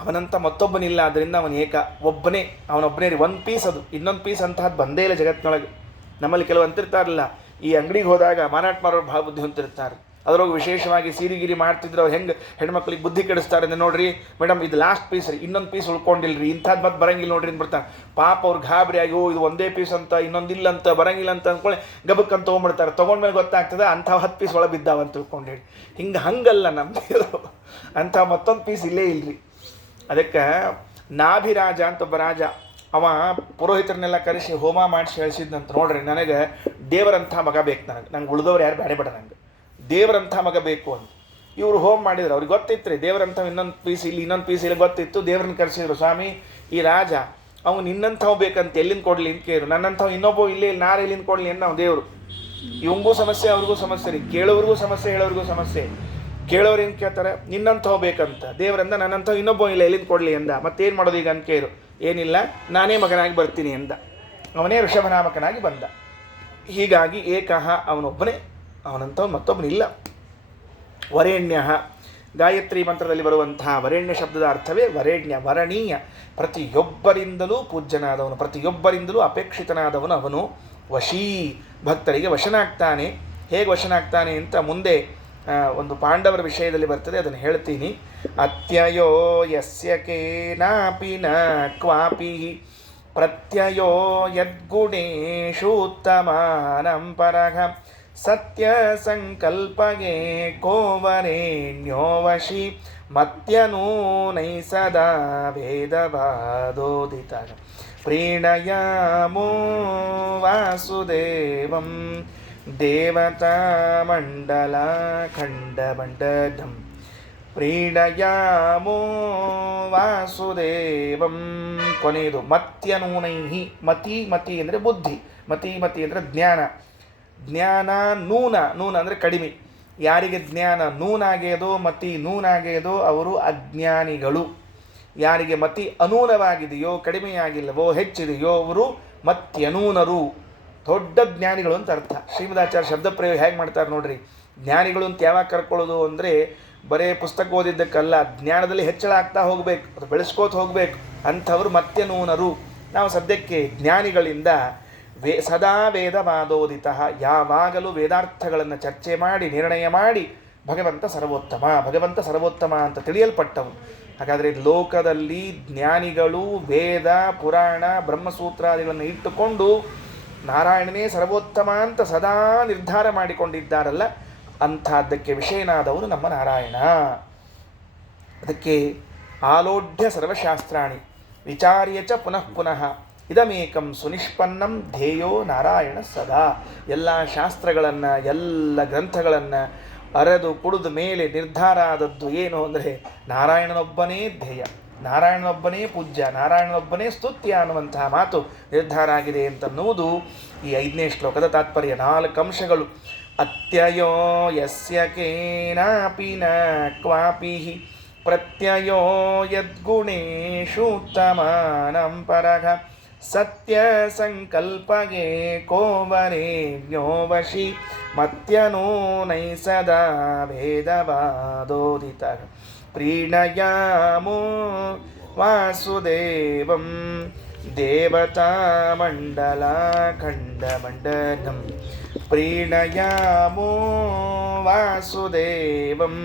ಅವನಂತ ಮತ್ತೊಬ್ಬನಿಲ್ಲ, ಆದ್ದರಿಂದ ಅವನು ಏಕ, ಒಬ್ಬನೇ, ಅವನೊಬ್ಬನೇ ರೀ, ಒಂದು ಪೀಸ್. ಅದು ಇನ್ನೊಂದು ಪೀಸ್ ಅಂತಹದ್ದು ಬಂದೇ ಇಲ್ಲ ಜಗತ್ತಿನೊಳಗೆ. ನಮ್ಮಲ್ಲಿ ಕೆಲವು ಅಂತಿರ್ತಾರಲ್ಲ, ಈ ಅಂಗಡಿಗೆ ಹೋದಾಗ ಮಾರಾಟ ಮಾಡೋರು ಭಾಳ ಬುದ್ಧಿ ಹೊಂತಿರ್ತಾರೆ. ಅದರೊಳಗೆ ವಿಶೇಷವಾಗಿ ಸೀರಿಗಿರಿ ಮಾಡ್ತಿದ್ರು, ಅವ್ರು ಹೆಂಗೆ ಹೆಣ್ಮಕ್ಳಿಗೆ ಬುದ್ಧಿ ಕೆಡಿಸ್ತಾರೆ ಅಂದರೆ, ನೋಡ್ರಿ ಮೇಡಮ್ ಇದು ಲಾಸ್ಟ್ ಪೀಸ್ ರೀ, ಇನ್ನೊಂದು ಪೀಸ್ ಉಳ್ಕೊಂಡಿಲ್ರಿ, ಇಂಥದ್ದು ಮತ್ತೆ ಬರಂಗಿಲ್ಲ ನೋಡ್ರಿ ಅಂತ ಬರ್ತಾರೆ. ಪಾಪ ಅವ್ರು ಗಾಬರಿ ಆಗಿ, ಇದು ಒಂದೇ ಪೀಸ್ ಅಂತ, ಇನ್ನೊಂದಿಲ್ಲ ಅಂತ, ಬರಂಗಿಲ್ಲ ಅಂತ ಅಂದ್ಕೊಳ್ಳಿ ಗಬಕ್ಕಂತ ತೊಗೊಂಡ್ಬಿಡ್ತಾರೆ. ತೊಗೊಂಡ್ಮೇಲೆ ಗೊತ್ತಾಗ್ತದೆ ಅಂಥ 10 ಪೀಸ್ ಒಳಗೆ ಬಿದ್ದಾವಂತ ತಿಳ್ಕೊಂಡು ಹೇಳಿ. ಹಂಗಲ್ಲ ನಮ್ಮದು, ಅಂಥ ಮತ್ತೊಂದು ಪೀಸ್ ಇಲ್ಲೇ ಇಲ್ಲರಿ. ಅದಕ್ಕೆ ನಾಭಿರಾಜ ಅಂತ ಒಬ್ಬ ರಾಜ, ಅವ ಪುರೋಹಿತರನ್ನೆಲ್ಲ ಕರೆಸಿ ಹೋಮ ಮಾಡಿಸಿ ಹೇಳಿಸಿದ್ನಂತ, ನೋಡ್ರಿ ನನಗೆ ದೇವರಂಥ ಮಗ ಬೇಕು, ನಂಗೆ ಉಳಿದವ್ರು ಯಾರು ಬೇಡ ನಂಗೆ ದೇವರಂಥ ಮಗ ಬೇಕು ಅಂತ. ಇವರು ಹೋಮ ಮಾಡಿದ್ರು, ಅವ್ರಿಗೆ ಗೊತ್ತಿತ್ತು ರೀ ದೇವರಂಥ ಇನ್ನೊಂದು ಪೀಸ್ ಇಲ್ಲಿ, ಇನ್ನೊಂದು ಪೀಸ್ ಇಲ್ಲಿ ಗೊತ್ತಿತ್ತು. ದೇವ್ರನ್ನ ಕರೆಸಿದ್ರು, ಸ್ವಾಮಿ ಈ ರಾಜ ಅವ್ನು ನಿನ್ನಂಥವು ಬೇಕಂತ ಎಲ್ಲಿಂದ ಕೊಡಲಿ ಅಂತ ಕೇಳಿದ್ರು. ನನ್ನಂಥವು ಇನ್ನೊಬ್ಬ ಇಲ್ಲೇ ನಾರು ಎಲ್ಲಿಂದ ಕೊಡಲಿ ಅಂತ ನಾವು ದೇವರು. ಇವಂಗೂ ಸಮಸ್ಯೆ, ಅವ್ರಿಗೂ ಸಮಸ್ಯೆ ರೀ, ಕೇಳೋರಿಗೂ ಸಮಸ್ಯೆ, ಹೇಳೋರಿಗೂ ಸಮಸ್ಯೆ. ಕೇಳೋರು ಏನು ಕೇಳ್ತಾರೆ, ನಿನ್ನಂಥವು ಬೇಕಂತ, ದೇವರಂದ ನನ್ನಂಥವು ಇನ್ನೊಬ್ಬ ಇಲ್ಲ ಎಲ್ಲಿಂದ ಕೊಡಲಿ ಅಂದ. ಮತ್ತೇನು ಮಾಡೋದು ಈಗ ಅಂತ ಕೇಳಿದ್ರು, ಏನಿಲ್ಲ ನಾನೇ ಮಗನಾಗಿ ಬರ್ತೀನಿ ಅಂದ. ಅವನೇ ಋಷಭನಾಮಕನಾಗಿ ಬಂದ. ಹೀಗಾಗಿ ಏಕಃ ಅವನೊಬ್ಬನೇ, ಅವನಂಥವ್ ಮತ್ತೊಬ್ಬನಿಲ್ಲ. ವರೇಣ್ಯ, ಗಾಯತ್ರಿ ಮಂತ್ರದಲ್ಲಿ ಬರುವಂತಹ ವರೇಣ್ಯ ಶಬ್ದದ ಅರ್ಥವೇ ವರೇಣ್ಯ, ವರಣೀಯ, ಪ್ರತಿಯೊಬ್ಬರಿಂದಲೂ ಪೂಜ್ಯನಾದವನು, ಪ್ರತಿಯೊಬ್ಬರಿಂದಲೂ ಅಪೇಕ್ಷಿತನಾದವನು ಅವನು. ವಶೀ, ಭಕ್ತರಿಗೆ ವಶನಾಗ್ತಾನೆ. ಹೇಗೆ ವಶನಾಗ್ತಾನೆ ಅಂತ ಮುಂದೆ ಒಂದು ಪಾಂಡವರ ವಿಷಯದಲ್ಲಿ ಬರ್ತದೆ, ಅದನ್ನು ಹೇಳ್ತೀನಿ. ಅತ್ಯಯೋ ಯಸ್ಯ ಕೇನಾಪಿ ನ ಕ್ವಾಪಿ ಪ್ರತ್ಯಯೋ ಯದ್ಗುಣೇಶು ಉತ್ತಮಾನಂ ಪರಃ ಸತ್ಯ ಸಂಕಲ್ಪಗೆ ಕೋವರೇಣ್ಯೋ ವಶಿ ಮತ್ಯನೂ ನೈಸದಾ ವೇದವಾದೋದಿತಃ ಪ್ರೀಣಯಾಮೋ ವಾಸುದೇವಂ ದೇವತಾಮಂಡಲಾಖಂಡಮಂಡಲಂ ಪ್ರೀಣಯಾಮೋ ವಾಸುದೇವಂ. ಕೊನೆಯದು ಮತ್ಯನೂನೈಹಿ, ಮತಿ ಅಂದರೆ ಬುದ್ಧಿ, ಮತಿ ಅಂದರೆ ಜ್ಞಾನ. ಜ್ಞಾನ ನೂನ ಅಂದರೆ ಕಡಿಮೆ. ಯಾರಿಗೆ ಜ್ಞಾನ ನೂನಾಗೆಯದೋ, ಮತಿ ನೂನಾಗೆಯದೋ ಅವರು ಅಜ್ಞಾನಿಗಳು. ಯಾರಿಗೆ ಮತಿ ಅನೂನವಾಗಿದೆಯೋ, ಕಡಿಮೆಯಾಗಿಲ್ಲವೋ, ಹೆಚ್ಚಿದೆಯೋ ಅವರು ಮತ್ಯನೂನರು, ದೊಡ್ಡ ಜ್ಞಾನಿಗಳು ಅಂತ ಅರ್ಥ. ಶ್ರೀಮದಾಚಾರ್ಯ ಶಬ್ದ ಪ್ರಯೋಗ ಹೇಗೆ ಮಾಡ್ತಾರೆ ನೋಡ್ರಿ. ಜ್ಞಾನಿಗಳು ಅಂತ ಯಾವಾಗ ಕರ್ಕೊಳ್ಳೋದು ಅಂದರೆ, ಬರೇ ಪುಸ್ತಕ ಓದಿದ್ದಕ್ಕಲ್ಲ, ಜ್ಞಾನದಲ್ಲಿ ಹೆಚ್ಚಳ ಆಗ್ತಾ ಹೋಗಬೇಕು, ಅದು ಬೆಳೆಸ್ಕೋತ ಹೋಗಬೇಕು. ಅಂಥವರು ಮತ್ಯನೂನರು. ನಾವು ಸದ್ಯಕ್ಕೆ ಜ್ಞಾನಿಗಳಿಂದ ಸದಾ ವೇದವಾದೋದಿತಃ, ಯಾವಾಗಲೂ ವೇದಾರ್ಥಗಳನ್ನು ಚರ್ಚೆ ಮಾಡಿ ನಿರ್ಣಯ ಮಾಡಿ ಭಗವಂತ ಸರ್ವೋತ್ತಮ ಅಂತ ತಿಳಿಯಲ್ಪಟ್ಟವು. ಹಾಗಾದರೆ ಲೋಕದಲ್ಲಿ ಜ್ಞಾನಿಗಳು ವೇದ ಪುರಾಣ ಬ್ರಹ್ಮಸೂತ್ರಾದಿಗಳನ್ನು ಇಟ್ಟುಕೊಂಡು ನಾರಾಯಣನೇ ಸರ್ವೋತ್ತಮ ಅಂತ ಸದಾ ನಿರ್ಧಾರ ಮಾಡಿಕೊಂಡಿದ್ದಾರಲ್ಲ, ಅಂಥದ್ದಕ್ಕೆ ವಿಷಯನಾದವನು ನಮ್ಮ ನಾರಾಯಣ. ಅದಕ್ಕೆ ಆಲೋಢ್ಯ ಸರ್ವಶಾಸ್ತ್ರಾಣಿ ವಿಚಾರ್ಯ ಚ ಪುನಃ ಪುನಃ ಇದಮೇಕಂ ಸುನಿಷ್ಪನ್ನಂ ಧ್ಯೇಯೋ ನಾರಾಯಣ ಸದಾ. ಎಲ್ಲ ಶಾಸ್ತ್ರಗಳನ್ನು, ಎಲ್ಲ ಗ್ರಂಥಗಳನ್ನು ಅರೆದು ಕುಡಿದ ಮೇಲೆ ನಿರ್ಧಾರ ಆದದ್ದು ಏನು ಅಂದರೆ ನಾರಾಯಣನೊಬ್ಬನೇ ಧ್ಯೇಯ. ನಾರಾಯಣನೊಬ್ಬನೇ ಪೂಜ್ಯ, ನಾರಾಯಣನೊಬ್ಬನೇ ಸ್ತುತ್ಯ ಅನ್ನುವಂತಹ ಮಾತು ನಿರ್ಧಾರ ಆಗಿದೆ ಅಂತನ್ನುವುದು ಈ 5ನೇ ಶ್ಲೋಕದ ತಾತ್ಪರ್ಯ. 4 ಅಂಶಗಳು. ಅತ್ಯಯೋ ಯಸ್ಯ ಕೇನಾಪಿ ನ ಕ್ವಾಪಿ ಪ್ರತ್ಯಯೋ ಯದ್ಗುಣೇಷು ಉತ್ತಮಾನಂ ಪರಃ ಸತ್ಯ ಸಂಕಲ್ಪಗೆ ಕೋವರೇಜ್ಞೋ ವಶಿ ಮತ್ಯನೂನೈ ಸದಾ ಭೇದವಾದೋದಿತಃ ಪ್ರೀಣಯಾಮೋ ವಾಸುದೇವಂ ದೇವತಾಮಂಡಲಾಖಂಡಮಂಡಲಂ ಪ್ರೀಣಯಾಮೋ ವಾಸುದೇವಂ.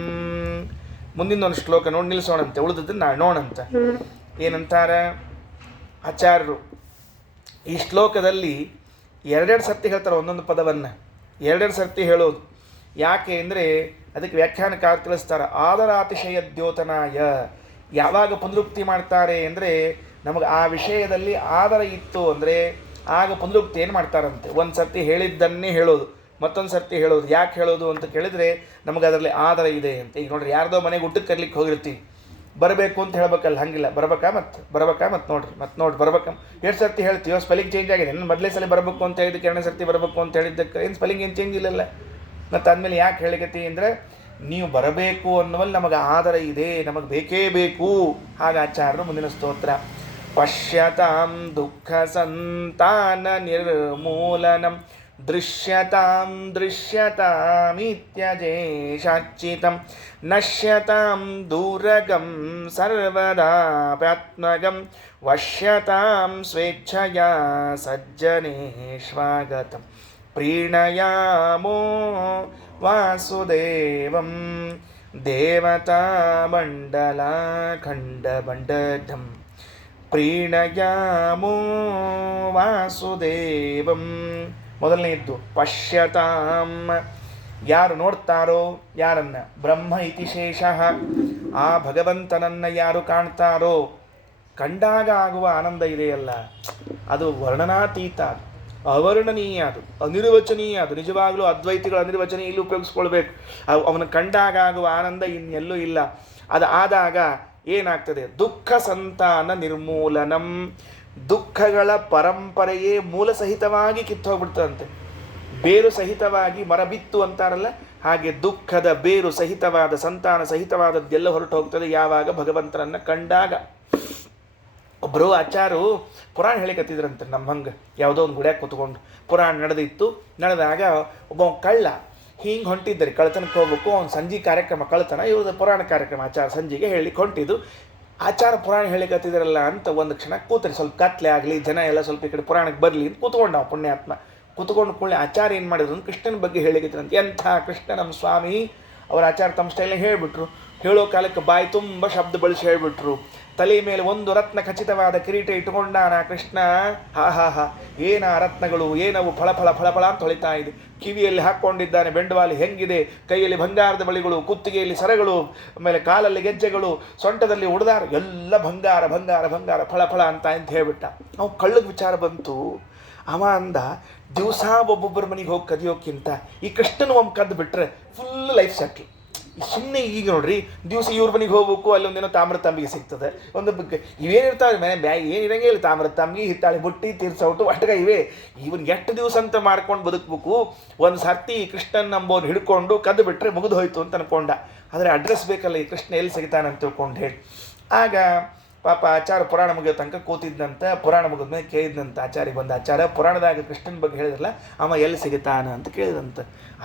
ಮುಂದಿನೊಂದು ಶ್ಲೋಕ ನೋಡಿ ನಿಲ್ಲಿಸೋಣಂತೆ, ಉಳಿದದ್ದನ್ನು ನಾಳೆ ನೋಡಂತೆ. ಏನಂತಾರ ಆಚಾರ್ಯರು ಈ ಶ್ಲೋಕದಲ್ಲಿ 2 ಸರ್ತಿ ಹೇಳ್ತಾರೆ ಒಂದೊಂದು ಪದವನ್ನು, 2 ಸರ್ತಿ ಹೇಳೋದು. ಯಾಕೆ ಅಂದರೆ ಅದಕ್ಕೆ ವ್ಯಾಖ್ಯಾನಕಾರ ತಿಳಿಸ್ತಾರೆ. ಆದರಾತಿಶಯ ದ್ಯೋತನಾಯ, ಯಾವಾಗ ಪುನರುಕ್ತಿ ಮಾಡ್ತಾರೆ ಅಂದರೆ ನಮಗೆ ಆ ವಿಷಯದಲ್ಲಿ ಆದರ ಇತ್ತು ಅಂದರೆ ಆಗ ಪುನರುಕ್ತಿ ಏನು ಮಾಡ್ತಾರಂತೆ, ಒಂದು ಸರ್ತಿ ಹೇಳಿದ್ದನ್ನೇ ಹೇಳೋದು, ಮತ್ತೊಂದು ಸರ್ತಿ ಹೇಳೋದು. ಯಾಕೆ ಹೇಳೋದು ಅಂತ ಕೇಳಿದರೆ ನಮಗೆ ಅದರಲ್ಲಿ ಆದರ ಇದೆ ಅಂತ. ಈಗ ನೋಡ್ರಿ, ಯಾರ್ದೋ ಮನೆಗೆ ಊಟಕ್ಕೆ ಕರ್ಲಿಕ್ಕೆ ಹೋಗಿರ್ತೀವಿ, ಬರಬೇಕು ಅಂತ ಹೇಳ್ಬೇಕಲ್ಲ, ಹಂಗಿಲ್ಲ, ಬರ್ಬೇಕಾ ಮತ್ತು ನೋಡ್ರಿ ಬರ್ಬೇಕಾ. 2 ಸರ್ತಿ ಹೇಳ್ತೀವೋ, ಸ್ಪೆಲ್ಲಿಂಗ್ ಚೇಂಜ್ ಆಗಿದೆ. ನಾನು ಮೊದಲೇ ಸಲ ಬರಬೇಕು ಅಂತ ಹೇಳಿದ್ದಕ್ಕೆ 2ನೇ ಸರ್ತಿ ಬರಬೇಕು ಅಂತ ಹೇಳಿದ್ದಕ್ಕೆ ಏನು ಸ್ಪೆಲ್ಲಿಂಗ್ ಏನು ಚೇಂಜ್ ಇಲ್ಲಲ್ಲ. ಮತ್ತು ಆದಮೇಲೆ ಯಾಕೆ ಹೇಳಿಕತ್ತಿ ಅಂದರೆ ನೀವು ಬರಬೇಕು ಅನ್ನುವಲ್ಲಿ ನಮಗೆ ಆದರ ಇದೆ, ನಮಗೆ ಬೇಕೇ ಬೇಕು. ಹಾಗೆ ಆಚಾರ್ಯರು ಮುಂದಿನ ಸ್ತೋತ್ರ ಪಶ್ಯತಾಂ ದುಃಖ ಸಂತಾನ ನಿರ್ಮೂಲನಂ ದೃಶ್ಯತಾಂ ದೃಶ್ಯತಾಮಿತ್ಯಜೇಷಾಚ್ಚಿತಂ ನಶ್ಯತಾಂ ದೂರಗಂ ಸರ್ವದಾಪ್ಯಾತ್ಮಗಂ ವಶ್ಯತಾಂ ಸ್ವೇಚ್ಛಯಾ ಸಜ್ಜನೇಶ್ವಾಗತಂ ಪ್ರೀಣಯಾಮೋ ವಾಸುದೇವಂ ದೇವತಾಮಂಡಲಾಖಂಡಮಂಡಲಂ ಪ್ರೀಣಯಾಮೋ ವಾಸುದೇವಂ. ಮೊದಲನೆಯದ್ದು ಪಶ್ಯತಾಂ, ಯಾರು ನೋಡ್ತಾರೋ, ಯಾರನ್ನ? ಬ್ರಹ್ಮ ಇತಿ ಶೇಷಃ, ಆ ಭಗವಂತನನ್ನು ಯಾರು ಕಾಣ್ತಾರೋ, ಕಂಡಾಗ ಆಗುವ ಆನಂದ ಇದೆಯಲ್ಲ ಅದು ವರ್ಣನಾತೀತ, ಅವರ್ಣನೀಯ, ಅದು ಅನಿರ್ವಚನೀಯ. ಅದು ನಿಜವಾಗಲೂ ಅದ್ವೈತಿಗಳು ಅನಿರ್ವಚನೀಯ ಇಲ್ಲಿ ಉಪಯೋಗಿಸ್ಕೊಳ್ಬೇಕು. ಅವನ ಕಂಡಾಗ ಆಗುವ ಆನಂದ ಇನ್ನೆಲ್ಲೂ ಇಲ್ಲ. ಅದು ಆದಾಗ ಏನಾಗ್ತದೆ? ದುಃಖ ಸಂತಾನ ನಿರ್ಮೂಲನಂ, ದುಃಖಗಳ ಪರಂಪರೆಯೇ ಮೂಲ ಸಹಿತವಾಗಿ ಕಿತ್ತೋಗ್ಬಿಡ್ತದಂತೆ. ಬೇರು ಸಹಿತವಾಗಿ ಮರ ಬಿತ್ತು ಅಂತಾರಲ್ಲ, ಹಾಗೆ ದುಃಖದ ಬೇರು ಸಹಿತವಾದ ಸಂತಾನ ಸಹಿತವಾದದ್ದೆಲ್ಲ ಹೊರಟು ಹೋಗ್ತದೆ ಯಾವಾಗ ಭಗವಂತನನ್ನು ಕಂಡಾಗ. ಒಬ್ಬರು ಆಚಾರು ಪುರಾಣ ಹೇಳಿಕತ್ತಿದ್ರಂತೆ, ನಮ್ಮ ಹಂಗೆ ಯಾವುದೋ ಒಂದು ಗುಡಿಯಾಗ ಕೂತ್ಕೊಂಡು ಪುರಾಣ ನಡೆದಾಗ ಒಬ್ಬ ಕಳ್ಳ ಹಿಂಗೆ ಹೊಂಟಿದ್ದಾರೆ, ಕಳ್ತನಕ್ಕೆ ಹೋಗ್ಬೇಕು. ಅವ್ನು ಸಂಜೆ ಕಾರ್ಯಕ್ರಮ, ಕಳ್ತನ, ಇವ್ರದ್ದು ಪುರಾಣ ಕಾರ್ಯಕ್ರಮ ಆಚಾರ ಸಂಜೆಗೆ ಹೇಳಲಿಕ್ಕೆ ಹೊಂಟಿದ್ದು. ಆಚಾರ ಪುರಾಣ ಹೇಳಿಕತ್ತಿದ್ರಲ್ಲ ಅಂತ ಒಂದು ಕ್ಷಣ ಕೂತ್ರಿ, ಸ್ವಲ್ಪ ಕತ್ಲೆ ಆಗಲಿ, ಜನ ಎಲ್ಲ ಸ್ವಲ್ಪ ಈ ಕಡೆ ಪುರಾಣಕ್ಕೆ ಬರಲಿ ಅಂತ ಕೂತ್ಕೊಂಡು ನಾವು ಪುಣ್ಯಾತ್ಮ ಕೂತ್ಕೊಂಡು ಕೂಡಲೇ ಆಚಾರ ಏನು ಮಾಡಿದ್ರು ಅಂತ ಕೃಷ್ಣನ ಬಗ್ಗೆ ಹೇಳಿಕತ್ತಿರಂತ. ಎಂಥ ಕೃಷ್ಣ ನಮ್ಮ ಸ್ವಾಮಿ, ಅವ್ರ ಆಚಾರ ತಮ್ಮ ಸ್ಟೈಲ್ನಾಗ ಹೇಳಿಬಿಟ್ರು. ಹೇಳೋ ಕಾಲಕ್ಕೆ ಬಾಯಿ ತುಂಬ ಶಬ್ದ ಬಳಸಿ ಹೇಳಿಬಿಟ್ರು. ತಲೆ ಮೇಲೆ ಒಂದು ರತ್ನ ಖಚಿತವಾದ ಕಿರೀಟ ಇಟ್ಟುಕೊಂಡಾನ ಕೃಷ್ಣ. ಹಾ ಏನ ರತ್ನಗಳು, ಏನವು ಫಳ ಫಳ ಫಳ ಫಳ ಅಂತ ಹೊಳಿತಾ ಇದೆ. ಕಿವಿಯಲ್ಲಿ ಹಾಕ್ಕೊಂಡಿದ್ದಾನೆ ಬೆಂಡವಾಲಿ ಹೆಂಗಿದೆ, ಕೈಯಲ್ಲಿ ಬಂಗಾರದ ಬಳಿಗಳು, ಕುತ್ತಿಗೆಯಲ್ಲಿ ಸರಗಳು, ಆಮೇಲೆ ಕಾಲಲ್ಲಿ ಗೆಜ್ಜೆಗಳು, ಸೊಂಟದಲ್ಲಿ ಉಡ್ದಾರ, ಎಲ್ಲ ಬಂಗಾರ ಬಂಗಾರ ಬಂಗಾರ ಫಳ ಫಳ ಅಂತ ಹೇಳ್ಬಿಟ್ಟ. ಅವು ಕಳ್ಳಗೆ ವಿಚಾರ ಬಂತು. ಅವ ಅಂದ, ದಿವಸ ಒಬ್ಬೊಬ್ಬರ ಮನೆಗೆ ಹೋಗಿ ಕದಿಯೋಕ್ಕಿಂತ ಈ ಕೃಷ್ಣನ ಒಮ್ಮೆ ಕದ್ದು ಬಿಟ್ರೆ ಫುಲ್ ಲೈಫ್ ಸೆಟ್ಲ್. ಸುಮ್ಮನೆ ಈಗ ನೋಡ್ರಿ, ದಿವಸ ಇವ್ರ ಮನೆಗೆ ಹೋಗ್ಬೇಕು, ಅಲ್ಲಿ ಒಂದೇನೋ ತಾಮ್ರ ತಂಬಿಗೆ ಸಿಗ್ತದೆ, ಒಂದು ಇವೇನಿರ್ತಾವೆ ಮನೆ ಬ್ಯಾಗ್ ಏನಿರಂಗೆ ಇಲ್ಲ, ತಾಮ್ರ ತಂಬಿಗೆ, ಹಿತ್ತಾಳೆ ಬುಟ್ಟಿ, ತೀರ್ಸೌಟು, ಒಟ್ಟಗ ಇವೆ. ಇವನ್ ಎಷ್ಟು ದಿವಸ ಅಂತ ಮಾಡ್ಕೊಂಡು ಬದುಕಬೇಕು. ಒಂದು ಸರ್ತಿ ಕೃಷ್ಣನ್ ನಂಬೋನು ಹಿಡ್ಕೊಂಡು ಕದ್ದು ಬಿಟ್ರೆ ಮುಗಿದು ಹೋಯ್ತು ಅಂತ ಅನ್ಕೊಂಡ. ಆದರೆ ಅಡ್ರೆಸ್ ಬೇಕಲ್ಲ, ಈ ಕೃಷ್ಣ ಎಲ್ಲಿ ಸಿಗ್ತಾನೆ ಅಂತ ತಿಳ್ಕೊಂಡು ಹೇಳಿ. ಆಗ ಪಾಪ ಆಚಾರ ಪುರಾಣ ಮುಗಿಯೋ ತನಕ ಕೂತಿದ್ದಂತ. ಪುರಾಣ ಮುಗಿದ್ಮೇಲೆ ಕೇಳಿದಂತ ಆಚಾರ್ಯ ಬಂದ, ಆಚಾರ ಪುರಾಣದಾಗ ಕೃಷ್ಣನ ಬಗ್ಗೆ ಹೇಳಿದ್ರಲ್ಲ, ಅವ ಎಲ್ಲಿ ಸಿಗುತ್ತಾನ ಅಂತ ಕೇಳಿದಂತ.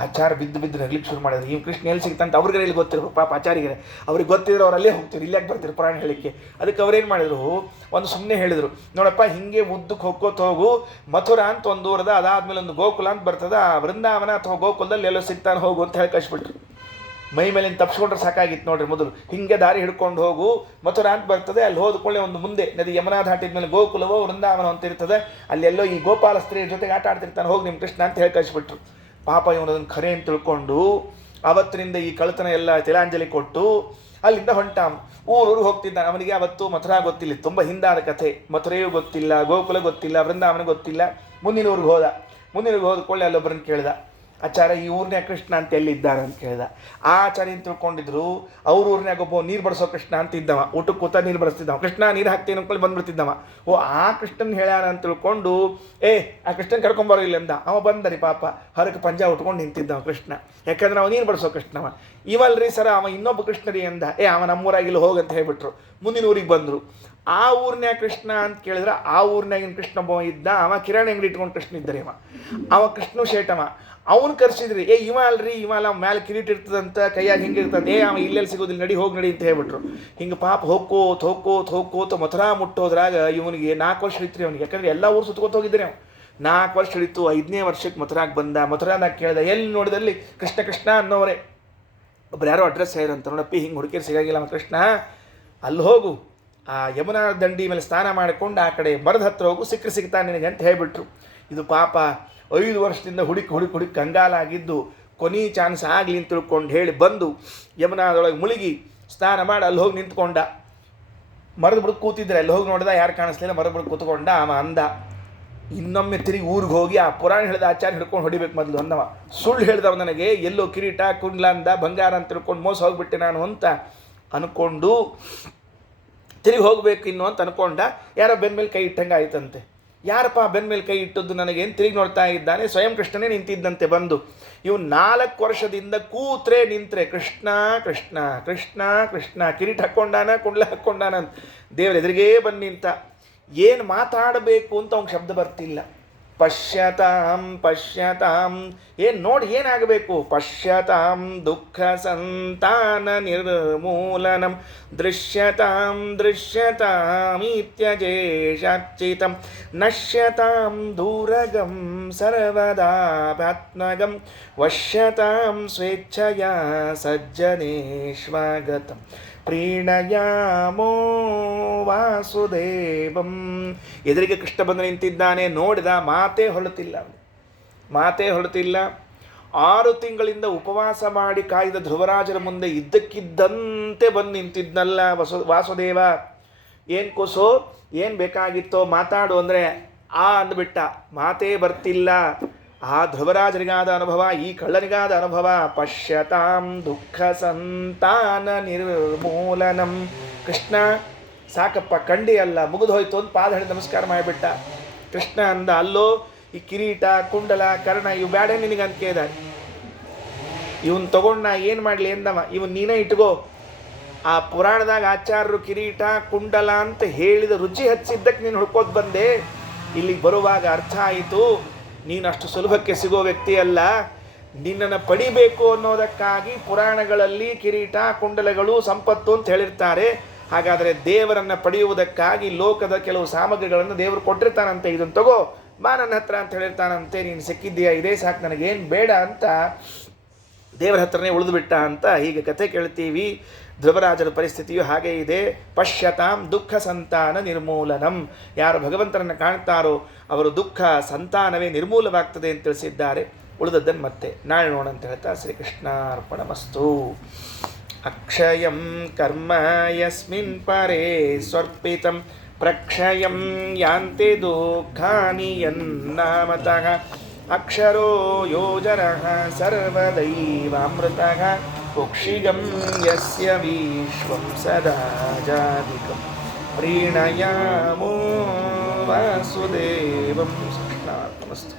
ಆಚಾರ ಬಿದ್ದು ನಗ್ಲಿಕ್ಕೆ ಶುರು ಮಾಡಿದ್ರು. ಈ ಕೃಷ್ಣ ಎಲ್ಲಿ ಸಿಗ್ತಾನಂತ ಅವ್ರಿಗೆ ಎಲ್ಲಿ ಗೊತ್ತಿರ್ಬೇಕು, ಪಾಪ ಆಚಾರ್ಯಗೆ ಅವ್ರಿಗೆ ಗೊತ್ತಿದ್ರು, ಅವ್ರು ಅಲ್ಲೇ ಹೋಗ್ತಿರು, ಇಲ್ಲಾಕೆ ಬರ್ತಿರು ಪುರಾಣ ಹೇಳಿಕ್ಕೆ. ಅದಕ್ಕೆ ಅವ್ರೇನು ಮಾಡಿದ್ರು, ಒಂದು ಸುಮ್ಮನೆ ಹೇಳಿದ್ರು, ನೋಡಪ್ಪ ಹಿಂಗೆ ಉದ್ದಕ್ಕೆ ಹೋಗ್ಕೋತ ಹೋಗು, ಮಥುರಾ ಅಂತ ಒಂದು ಊರದ, ಅದಾದ್ಮೇಲೆ ಒಂದು ಗೋಕುಲ ಅಂತ ಬರ್ತದ, ಆ ವೃಂದಾವನ ಅಥವಾ ಗೋಕುಲದಲ್ಲಿ ಎಲ್ಲೋ ಸಿಗ್ತಾನೆ ಹೋಗು ಅಂತ ಹೇಳಿ ಕಳಿಸ್ಬಿಟ್ರು. ಮೈ ಮೇಲಿಂದ ತಪ್ಪಿಸ್ಕೊಂಡ್ರೆ ಸಾಕಾಗಿತ್ತು ನೋಡ್ರಿ. ಮೊದಲು ಹಿಂಗೆ ದಾರಿ ಹಿಡ್ಕೊಂಡು ಹೋಗು, ಮಥುರಾ ಅಂತ ಬರ್ತದೆ, ಅಲ್ಲಿ ಹೋದ್ಕೊಳ್ಳೆ ಒಂದು ಮುಂದೆ ನದಿ ಯಮುನಾ ದಾಟಿದ ಮೇಲೆ ಗೋಕುಲವೋ ವೃಂದಾವನ ಅಂತ ಇರ್ತದೆ, ಅಲ್ಲೆಲ್ಲೋ ಈ ಗೋಪಾಲ ಸ್ತ್ರೀಯ ಜೊತೆಗೆ ಆಟ ಆಡ್ತಿರ್ತಾನೆ, ಹೋಗಿ ನಿಮ್ಮ ಕೃಷ್ಣ ಅಂತ ಹೇಳಿ ಕಳಿಸ್ಬಿಟ್ರು. ಪಾಪ ಇವನದನ್ನು ಖರೆ ಅಂತ ತಿಳ್ಕೊಂಡು ಅವತ್ತಿನಿಂದ ಈ ಕಳ್ತನ ಎಲ್ಲ ತಿಲಾಂಜಲಿ ಕೊಟ್ಟು ಅಲ್ಲಿಂದ ಹೊಂಟಾಮ. ಊರೂರು ಹೋಗ್ತಿದ್ದಾನೆ. ಅವನಿಗೆ ಅವತ್ತು ಮಥುರಾ ಗೊತ್ತಿಲ್ಲ, ತುಂಬ ಹಿಂದಾದ ಕಥೆ. ಮಥುರೆಯೂ ಗೊತ್ತಿಲ್ಲ, ಗೋಕುಲ ಗೊತ್ತಿಲ್ಲ, ವೃಂದಾವನ ಗೊತ್ತಿಲ್ಲ. ಮುಂದಿನ ಊರಿಗೆ ಹೋದ. ಮುಂದಿನ ಊರಿಗೆ ಹೋದ್ಕೊಳ್ಳೆ ಅಲ್ಲೊಬ್ಬರನ್ನು ಕೇಳ್ದ, ಆಚಾರ್ಯ ಈ ಊರಿನ ಕೃಷ್ಣ ಅಂತ ಎಲ್ಲಿದ್ದಾನೆ ಅಂತ ಕೇಳಿದ. ಆ ಆಚಾರ್ಯ ಅಂತ ತಿಳ್ಕೊಂಡಿದ್ರು ಅವ್ರ ಊರಿನಾಗ ಒಬ್ಬ ನೀರು ಬಡಿಸೋ ಕೃಷ್ಣ ಅಂತ ಇದ್ದವ, ಊಟಕ್ಕೆ ಕೂತ ನೀರು ಬಡಿಸ್ತಿದ್ದವ, ಕೃಷ್ಣ ನೀರು ಹಾಕ್ತೀನಿ ಅಂದ್ಕೊಂಡು ಬಂದ್ಬಿಡ್ತಿದ್ದವ. ಓ ಆ ಕೃಷ್ಣನ್ ಹೇಳ್ಯಾನ ಅಂತ ತಿಳ್ಕೊಂಡು ಆ ಕೃಷ್ಣನ್ ಕರ್ಕೊಂಬರೋ ಇಲ್ಲ ಅಂದ. ಅವ ಬಂದರಿ ಪಾಪ ಹೊರಗೆ ಪಂಜ ಉಟ್ಕೊಂಡು ನಿಂತಿದ್ದವ ಕೃಷ್ಣ, ಯಾಕಂದ್ರೆ ಅವ ನೀರು ಬಡಿಸೋ ಕೃಷ್ಣವ. ಇವಲ್ರಿ ಸರ ಅವ ಇನ್ನೊಬ್ಬ ಕೃಷ್ಣರಿ ಅಂದ. ಅವ ನಮ್ಮೂರಾಗಿಲ್ಲ ಹೋಗಂತ ಹೇಳ್ಬಿಟ್ರು. ಮುಂದಿನ ಊರಿಗೆ ಬಂದರು. ಆ ಊರಿನಾಗ ಕೃಷ್ಣ ಅಂತ ಕೇಳಿದ್ರೆ ಆ ಊರಿನಾಗಿನ ಕೃಷ್ಣ ಒಬ್ಬ ಇದ್ದ. ಅವ ಕಿರಾಣಿ ಅಂಗಡಿ ಇಟ್ಕೊಂಡು ಕೃಷ್ಣ ಇದ್ದಾರೆ. ಅವ ಕೃಷ್ಣ ಶೇಟವ. ಅವನು ಕರ್ಸಿದ್ರಿ ಇವ ಅಲ್ರಿ ಇವ ಅಲ್ಲ ಮ್ಯಾಲೆ ಕಿರೀಟ ಇರ್ತದಂತ ಕೈಯಾಗ ಹಿಂಗೆ ಇರ್ತದೆ. ಅವ ಇಲ್ಲೆಲ್ಲಿ ಸಿಗೋದಿಲ್ಲ, ನಡಿ ಹೋಗಿ ನಡಿ ಅಂತ ಹೇಳ್ಬಿಟ್ರು. ಹಿಂಗೆ ಪಾಪ ಹೋಗ್ಕೋತ ಮಥುರಾ ಮುಟ್ಟೋದ್ರಾಗ ಇವನಿಗೆ 4 ವರ್ಷ ಹಿಡಿತ್ರಿ ಅವನಿಗೆ. ಯಾಕಂದ್ರೆ ಎಲ್ಲ ಊರು ಸುತ್ಕೋತ ಹೋಗಿದ್ರೆ ಅವ 4 ವರ್ಷ ಹಿಡಿತು. 5ನೇ ವರ್ಷಕ್ಕೆ ಮಥುರಾಗ ಬಂದ. ಮಥುರಾದಾಗ ಕೇಳ್ದ, ಎಲ್ಲಿ ನೋಡಿದಲ್ಲಿ ಕೃಷ್ಣ ಕೃಷ್ಣ ಅನ್ನೋರೆ. ಒಬ್ರು ಯಾರೋ ಅಡ್ರೆಸ್ ಹೇಳಿರಂತ, ನೋಡಪ್ಪಿ ಹಿಂಗೆ ಹುಡುಕಿರು ಸಿಗಾಗಿಲ್ಲ ಅವ ಕೃಷ್ಣ, ಅಲ್ಲಿ ಹೋಗು ಆ ಯಮುನಾ ದಂಡಿ ಮೇಲೆ ಸ್ನಾನ ಮಾಡಿಕೊಂಡು ಆ ಕಡೆ ಮರದ ಹತ್ರ ಹೋಗು, ಸಿಗ್ತಾನೆ ನಿನಗೆ ಅಂತ ಹೇಳಿಬಿಟ್ರು. ಇದು ಪಾಪ 5 ವರ್ಷದಿಂದ ಹುಡುಕಿ ಕಂಗಾಲಾಗಿದ್ದು ಕೊನೆ ಚಾನ್ಸ್ ಆಗಲಿ ಅಂತ ತಿಳ್ಕೊಂಡು ಹೇಳಿ ಬಂದು ಯಮುನಾದೊಳಗೆ ಮುಳುಗಿ ಸ್ನಾನ ಮಾಡಿ ಅಲ್ಲಿ ಹೋಗಿ ನಿಂತ್ಕೊಂಡ. ಮರದ ಬುಡಕ್ಕೆ ಕೂತಿದ್ರೆ ಅಲ್ಲಿ ಹೋಗಿ ನೋಡಿದ, ಯಾರು ಕಾಣಿಸ್ಲಿಲ್ಲ. ಮರದ ಬುಡಕ್ಕೆ ಕೂತ್ಕೊಂಡ. ಅವ ಅಂದ, ಇನ್ನೊಮ್ಮೆ ತಿರುಗಿ ಊರಿಗೆ ಹೋಗಿ ಆ ಪುರಾಣ ಹೇಳಿದ ಆಚಾರ್ಯ ಹಿಡ್ಕೊಂಡು ಹೊಡಿಬೇಕು ಮೊದಲು ಅಂದವ. ಸುಳ್ಳು ಹೇಳಿದವ ನನಗೆ, ಎಲ್ಲೋ ಕಿರೀಟ ಕುಂಡ್ಲ ಅಂದ, ಬಂಗಾರ ಅಂತ ತಿಳ್ಕೊಂಡು ಮೋಸ ಹೋಗ್ಬಿಟ್ಟೆ ನಾನು ಅಂತ ಅಂದ್ಕೊಂಡು ತಿರುಗಿ ಹೋಗ್ಬೇಕು ಇನ್ನು ಅಂತ ಅನ್ಕೊಂಡ. ಯಾರೋ ಬೆನ್ನ ಮೇಲೆ ಕೈ ಇಟ್ಟಂಗೆ ಆಯ್ತಂತೆ. ಯಾರಪ್ಪ ಬೆನ್ನ ಮೇಲೆ ಕೈ ಇಟ್ಟದ್ದು ನನಗೇನು ತಿರುಗಿ ನೋಡ್ತಾ ಇದ್ದಾನೆ. ಸ್ವಯಂ ಕೃಷ್ಣನೇ ನಿಂತಿದ್ದಂತೆ ಬಂದು. ಇವು 4 ವರ್ಷದಿಂದ ಕೂತ್ರೆ ನಿಂತ್ರೆ ಕೃಷ್ಣ ಕೃಷ್ಣ ಕೃಷ್ಣ ಕೃಷ್ಣ, ಕಿರೀಟ ಹಾಕ್ಕೊಂಡಾನ ಕುಂಡ್ಲ ಹಾಕ್ಕೊಂಡಾನ ಅಂತ ದೇವ್ರ ಎದುರಿಗೇ ಬಂದು ನಿಂತ. ಏನು ಮಾತಾಡಬೇಕು ಅಂತ ಅವ್ನಿಗೆ ಶಬ್ದ ಬರ್ತಿಲ್ಲ. ಪಶ್ಯತಾಂ ಏನು ನೋಡಿ ಏನಾಗಬೇಕು. ಪಶ್ಯತಾಂ ದುಃಖ ಸಂತಾನ ನಿರ್ಮೂಲನಂ ದೃಶ್ಯತಾಮಿತ್ಯಜೇಷಾಚಿತಂ ನಶ್ಯತಾಂ ದೂರಗಂ ಸರ್ವದಾಪಾತ್ಮಗಂ ವಶ್ಯತಾಂ ಸ್ವೇಚ್ಛಯಾ ಸಜ್ಜನೇಶ್ವಗತಂ ಪ್ರೀಣಯಾಮೋ ವಾಸುದೇವಂ. ಎದುರಿಗೆ ಕೃಷ್ಣ ಬಂದು ನಿಂತಿದ್ದಾನೆ. ನೋಡಿದ, ಮಾತೇ ಹೊರಟಿಲ್ಲ. 6 ತಿಂಗಳಿಂದ ಉಪವಾಸ ಮಾಡಿ ಕಾಯ್ದ ಧ್ರುವರಾಜರ ಮುಂದೆ ಇದ್ದಕ್ಕಿದ್ದಂತೆ ಬಂದು ನಿಂತಿದ್ನಲ್ಲ ವಾಸುದೇವ. ಏನು ಕೂಸೋ, ಏನು ಬೇಕಾಗಿತ್ತೋ ಮಾತಾಡು ಅಂದರೆ ಅಂದ್ಬಿಟ್ಟ. ಮಾತೇ ಬರ್ತಿಲ್ಲ. ಆ ಧ್ರುವರಾಜರಿಗಾದ ಅನುಭವ, ಈ ಕಳ್ಳನಿಗಾದ ಅನುಭವ. ಪಶ್ಯತಾಂ ದುಃಖ ಸಂತಾನ ನಿರ್ಮೂಲನಂ. ಕೃಷ್ಣ ಸಾಕಪ್ಪ, ಕಂಡಿ ಅಲ್ಲ, ಮುಗಿದು ಹೋಯ್ತು ಅಂತ ಪಾದ ಹೇಳಿ ನಮಸ್ಕಾರ ಮಾಡಿಬಿಟ್ಟ. ಕೃಷ್ಣ ಅಂದ, ಅಲ್ಲೋ ಈ ಕಿರೀಟ ಕುಂಡಲ ಕರ್ಣ ಇವು ಬೇಡ ನಿನಗಂತ ಕೇಳಿದ. ಇವನ್ ತಗೊಂಡು ನಾ ಏನು ಮಾಡಲಿ ಎಂದವ. ಇವನ್ ನೀನೇ ಇಟ್ಕೋ. ಆ ಪುರಾಣದಾಗ ಆಚಾರ್ಯರು ಕಿರೀಟ ಕುಂಡಲ ಅಂತ ಹೇಳಿದ ರುಚಿ ಹಚ್ಚಿದ್ದಕ್ಕೆ ನೀನು ಹುಡ್ಕೋದು ಬಂದೆ. ಇಲ್ಲಿಗೆ ಬರುವಾಗ ಅರ್ಥ ಆಯಿತು, ನೀನು ಅಷ್ಟು ಸುಲಭಕ್ಕೆ ಸಿಗೋ ವ್ಯಕ್ತಿ ಅಲ್ಲ. ನಿನ್ನನ್ನು ಪಡಿಬೇಕು ಅನ್ನೋದಕ್ಕಾಗಿ ಪುರಾಣಗಳಲ್ಲಿ ಕಿರೀಟ ಕುಂಡಲಗಳು ಸಂಪತ್ತು ಅಂತ ಹೇಳಿರ್ತಾರೆ. ಹಾಗಾದರೆ ದೇವರನ್ನು ಪಡೆಯುವುದಕ್ಕಾಗಿ ಲೋಕದ ಕೆಲವು ಸಾಮಗ್ರಿಗಳನ್ನು ದೇವರು ಕೊಟ್ಟಿರ್ತಾನಂತೆ, ಇದನ್ನು ತಗೋ ಬಾ ನನ್ನ ಹತ್ರ ಅಂತ ಹೇಳಿರ್ತಾನಂತೆ. ನೀನು ಸಿಕ್ಕಿದ್ದೀಯಾ, ಇದೇ ಸಾಕು, ನನಗೇನು ಬೇಡ ಅಂತ ದೇವರ ಹತ್ರನೇ ಉಳಿದುಬಿಟ್ಟ ಅಂತ ಹೀಗೆ ಕಥೆ ಕೇಳ್ತೀವಿ. ಧ್ರುವರಾಜರ ಪರಿಸ್ಥಿತಿಯು ಹಾಗೇ ಇದೆ. ಪಶ್ಯತಾಂ ದುಃಖ ಸಂತಾನ ನಿರ್ಮೂಲನಂ. ಯಾರು ಭಗವಂತನನ್ನು ಕಾಣ್ತಾರೋ ಅವರು ದುಃಖ ಸಂತಾನವೇ ನಿರ್ಮೂಲವಾಗ್ತದೆ ಅಂತ ತಿಳಿಸಿದ್ದಾರೆ. ಉಳಿದದ್ದನ್ನು ಮತ್ತೆ ನಾಳೆ ನೋಡ ಅಂತ ಹೇಳ್ತಾ ಶ್ರೀಕೃಷ್ಣಾರ್ಪಣಮಸ್ತು. ಅಕ್ಷಯಂ ಕರ್ಮ ಯಸ್ಮಿನ್ ಪರೇ ಸ್ವರ್ಪಿತಂ ಪ್ರಕ್ಷಯಂ ಯಾಂತೆ ದುಃಖಾನಿ ಯನ್ನಾಮತಃ ಅಕ್ಷರೋ ಯೋಜನಃ ಸರ್ವದೈವಾಮೃತಃ ಕುಕ್ಷಿಗಂ ಯಸ್ಯ ವಿಶ್ವಂ ಸದಾ ಜಾಧಿಕಂ ಪ್ರೀಣಯಾಮೋ ವಾಸುದೇವಂ. ಕೃಷ್ಣಾರ್ಪಣಮಸ್ತು.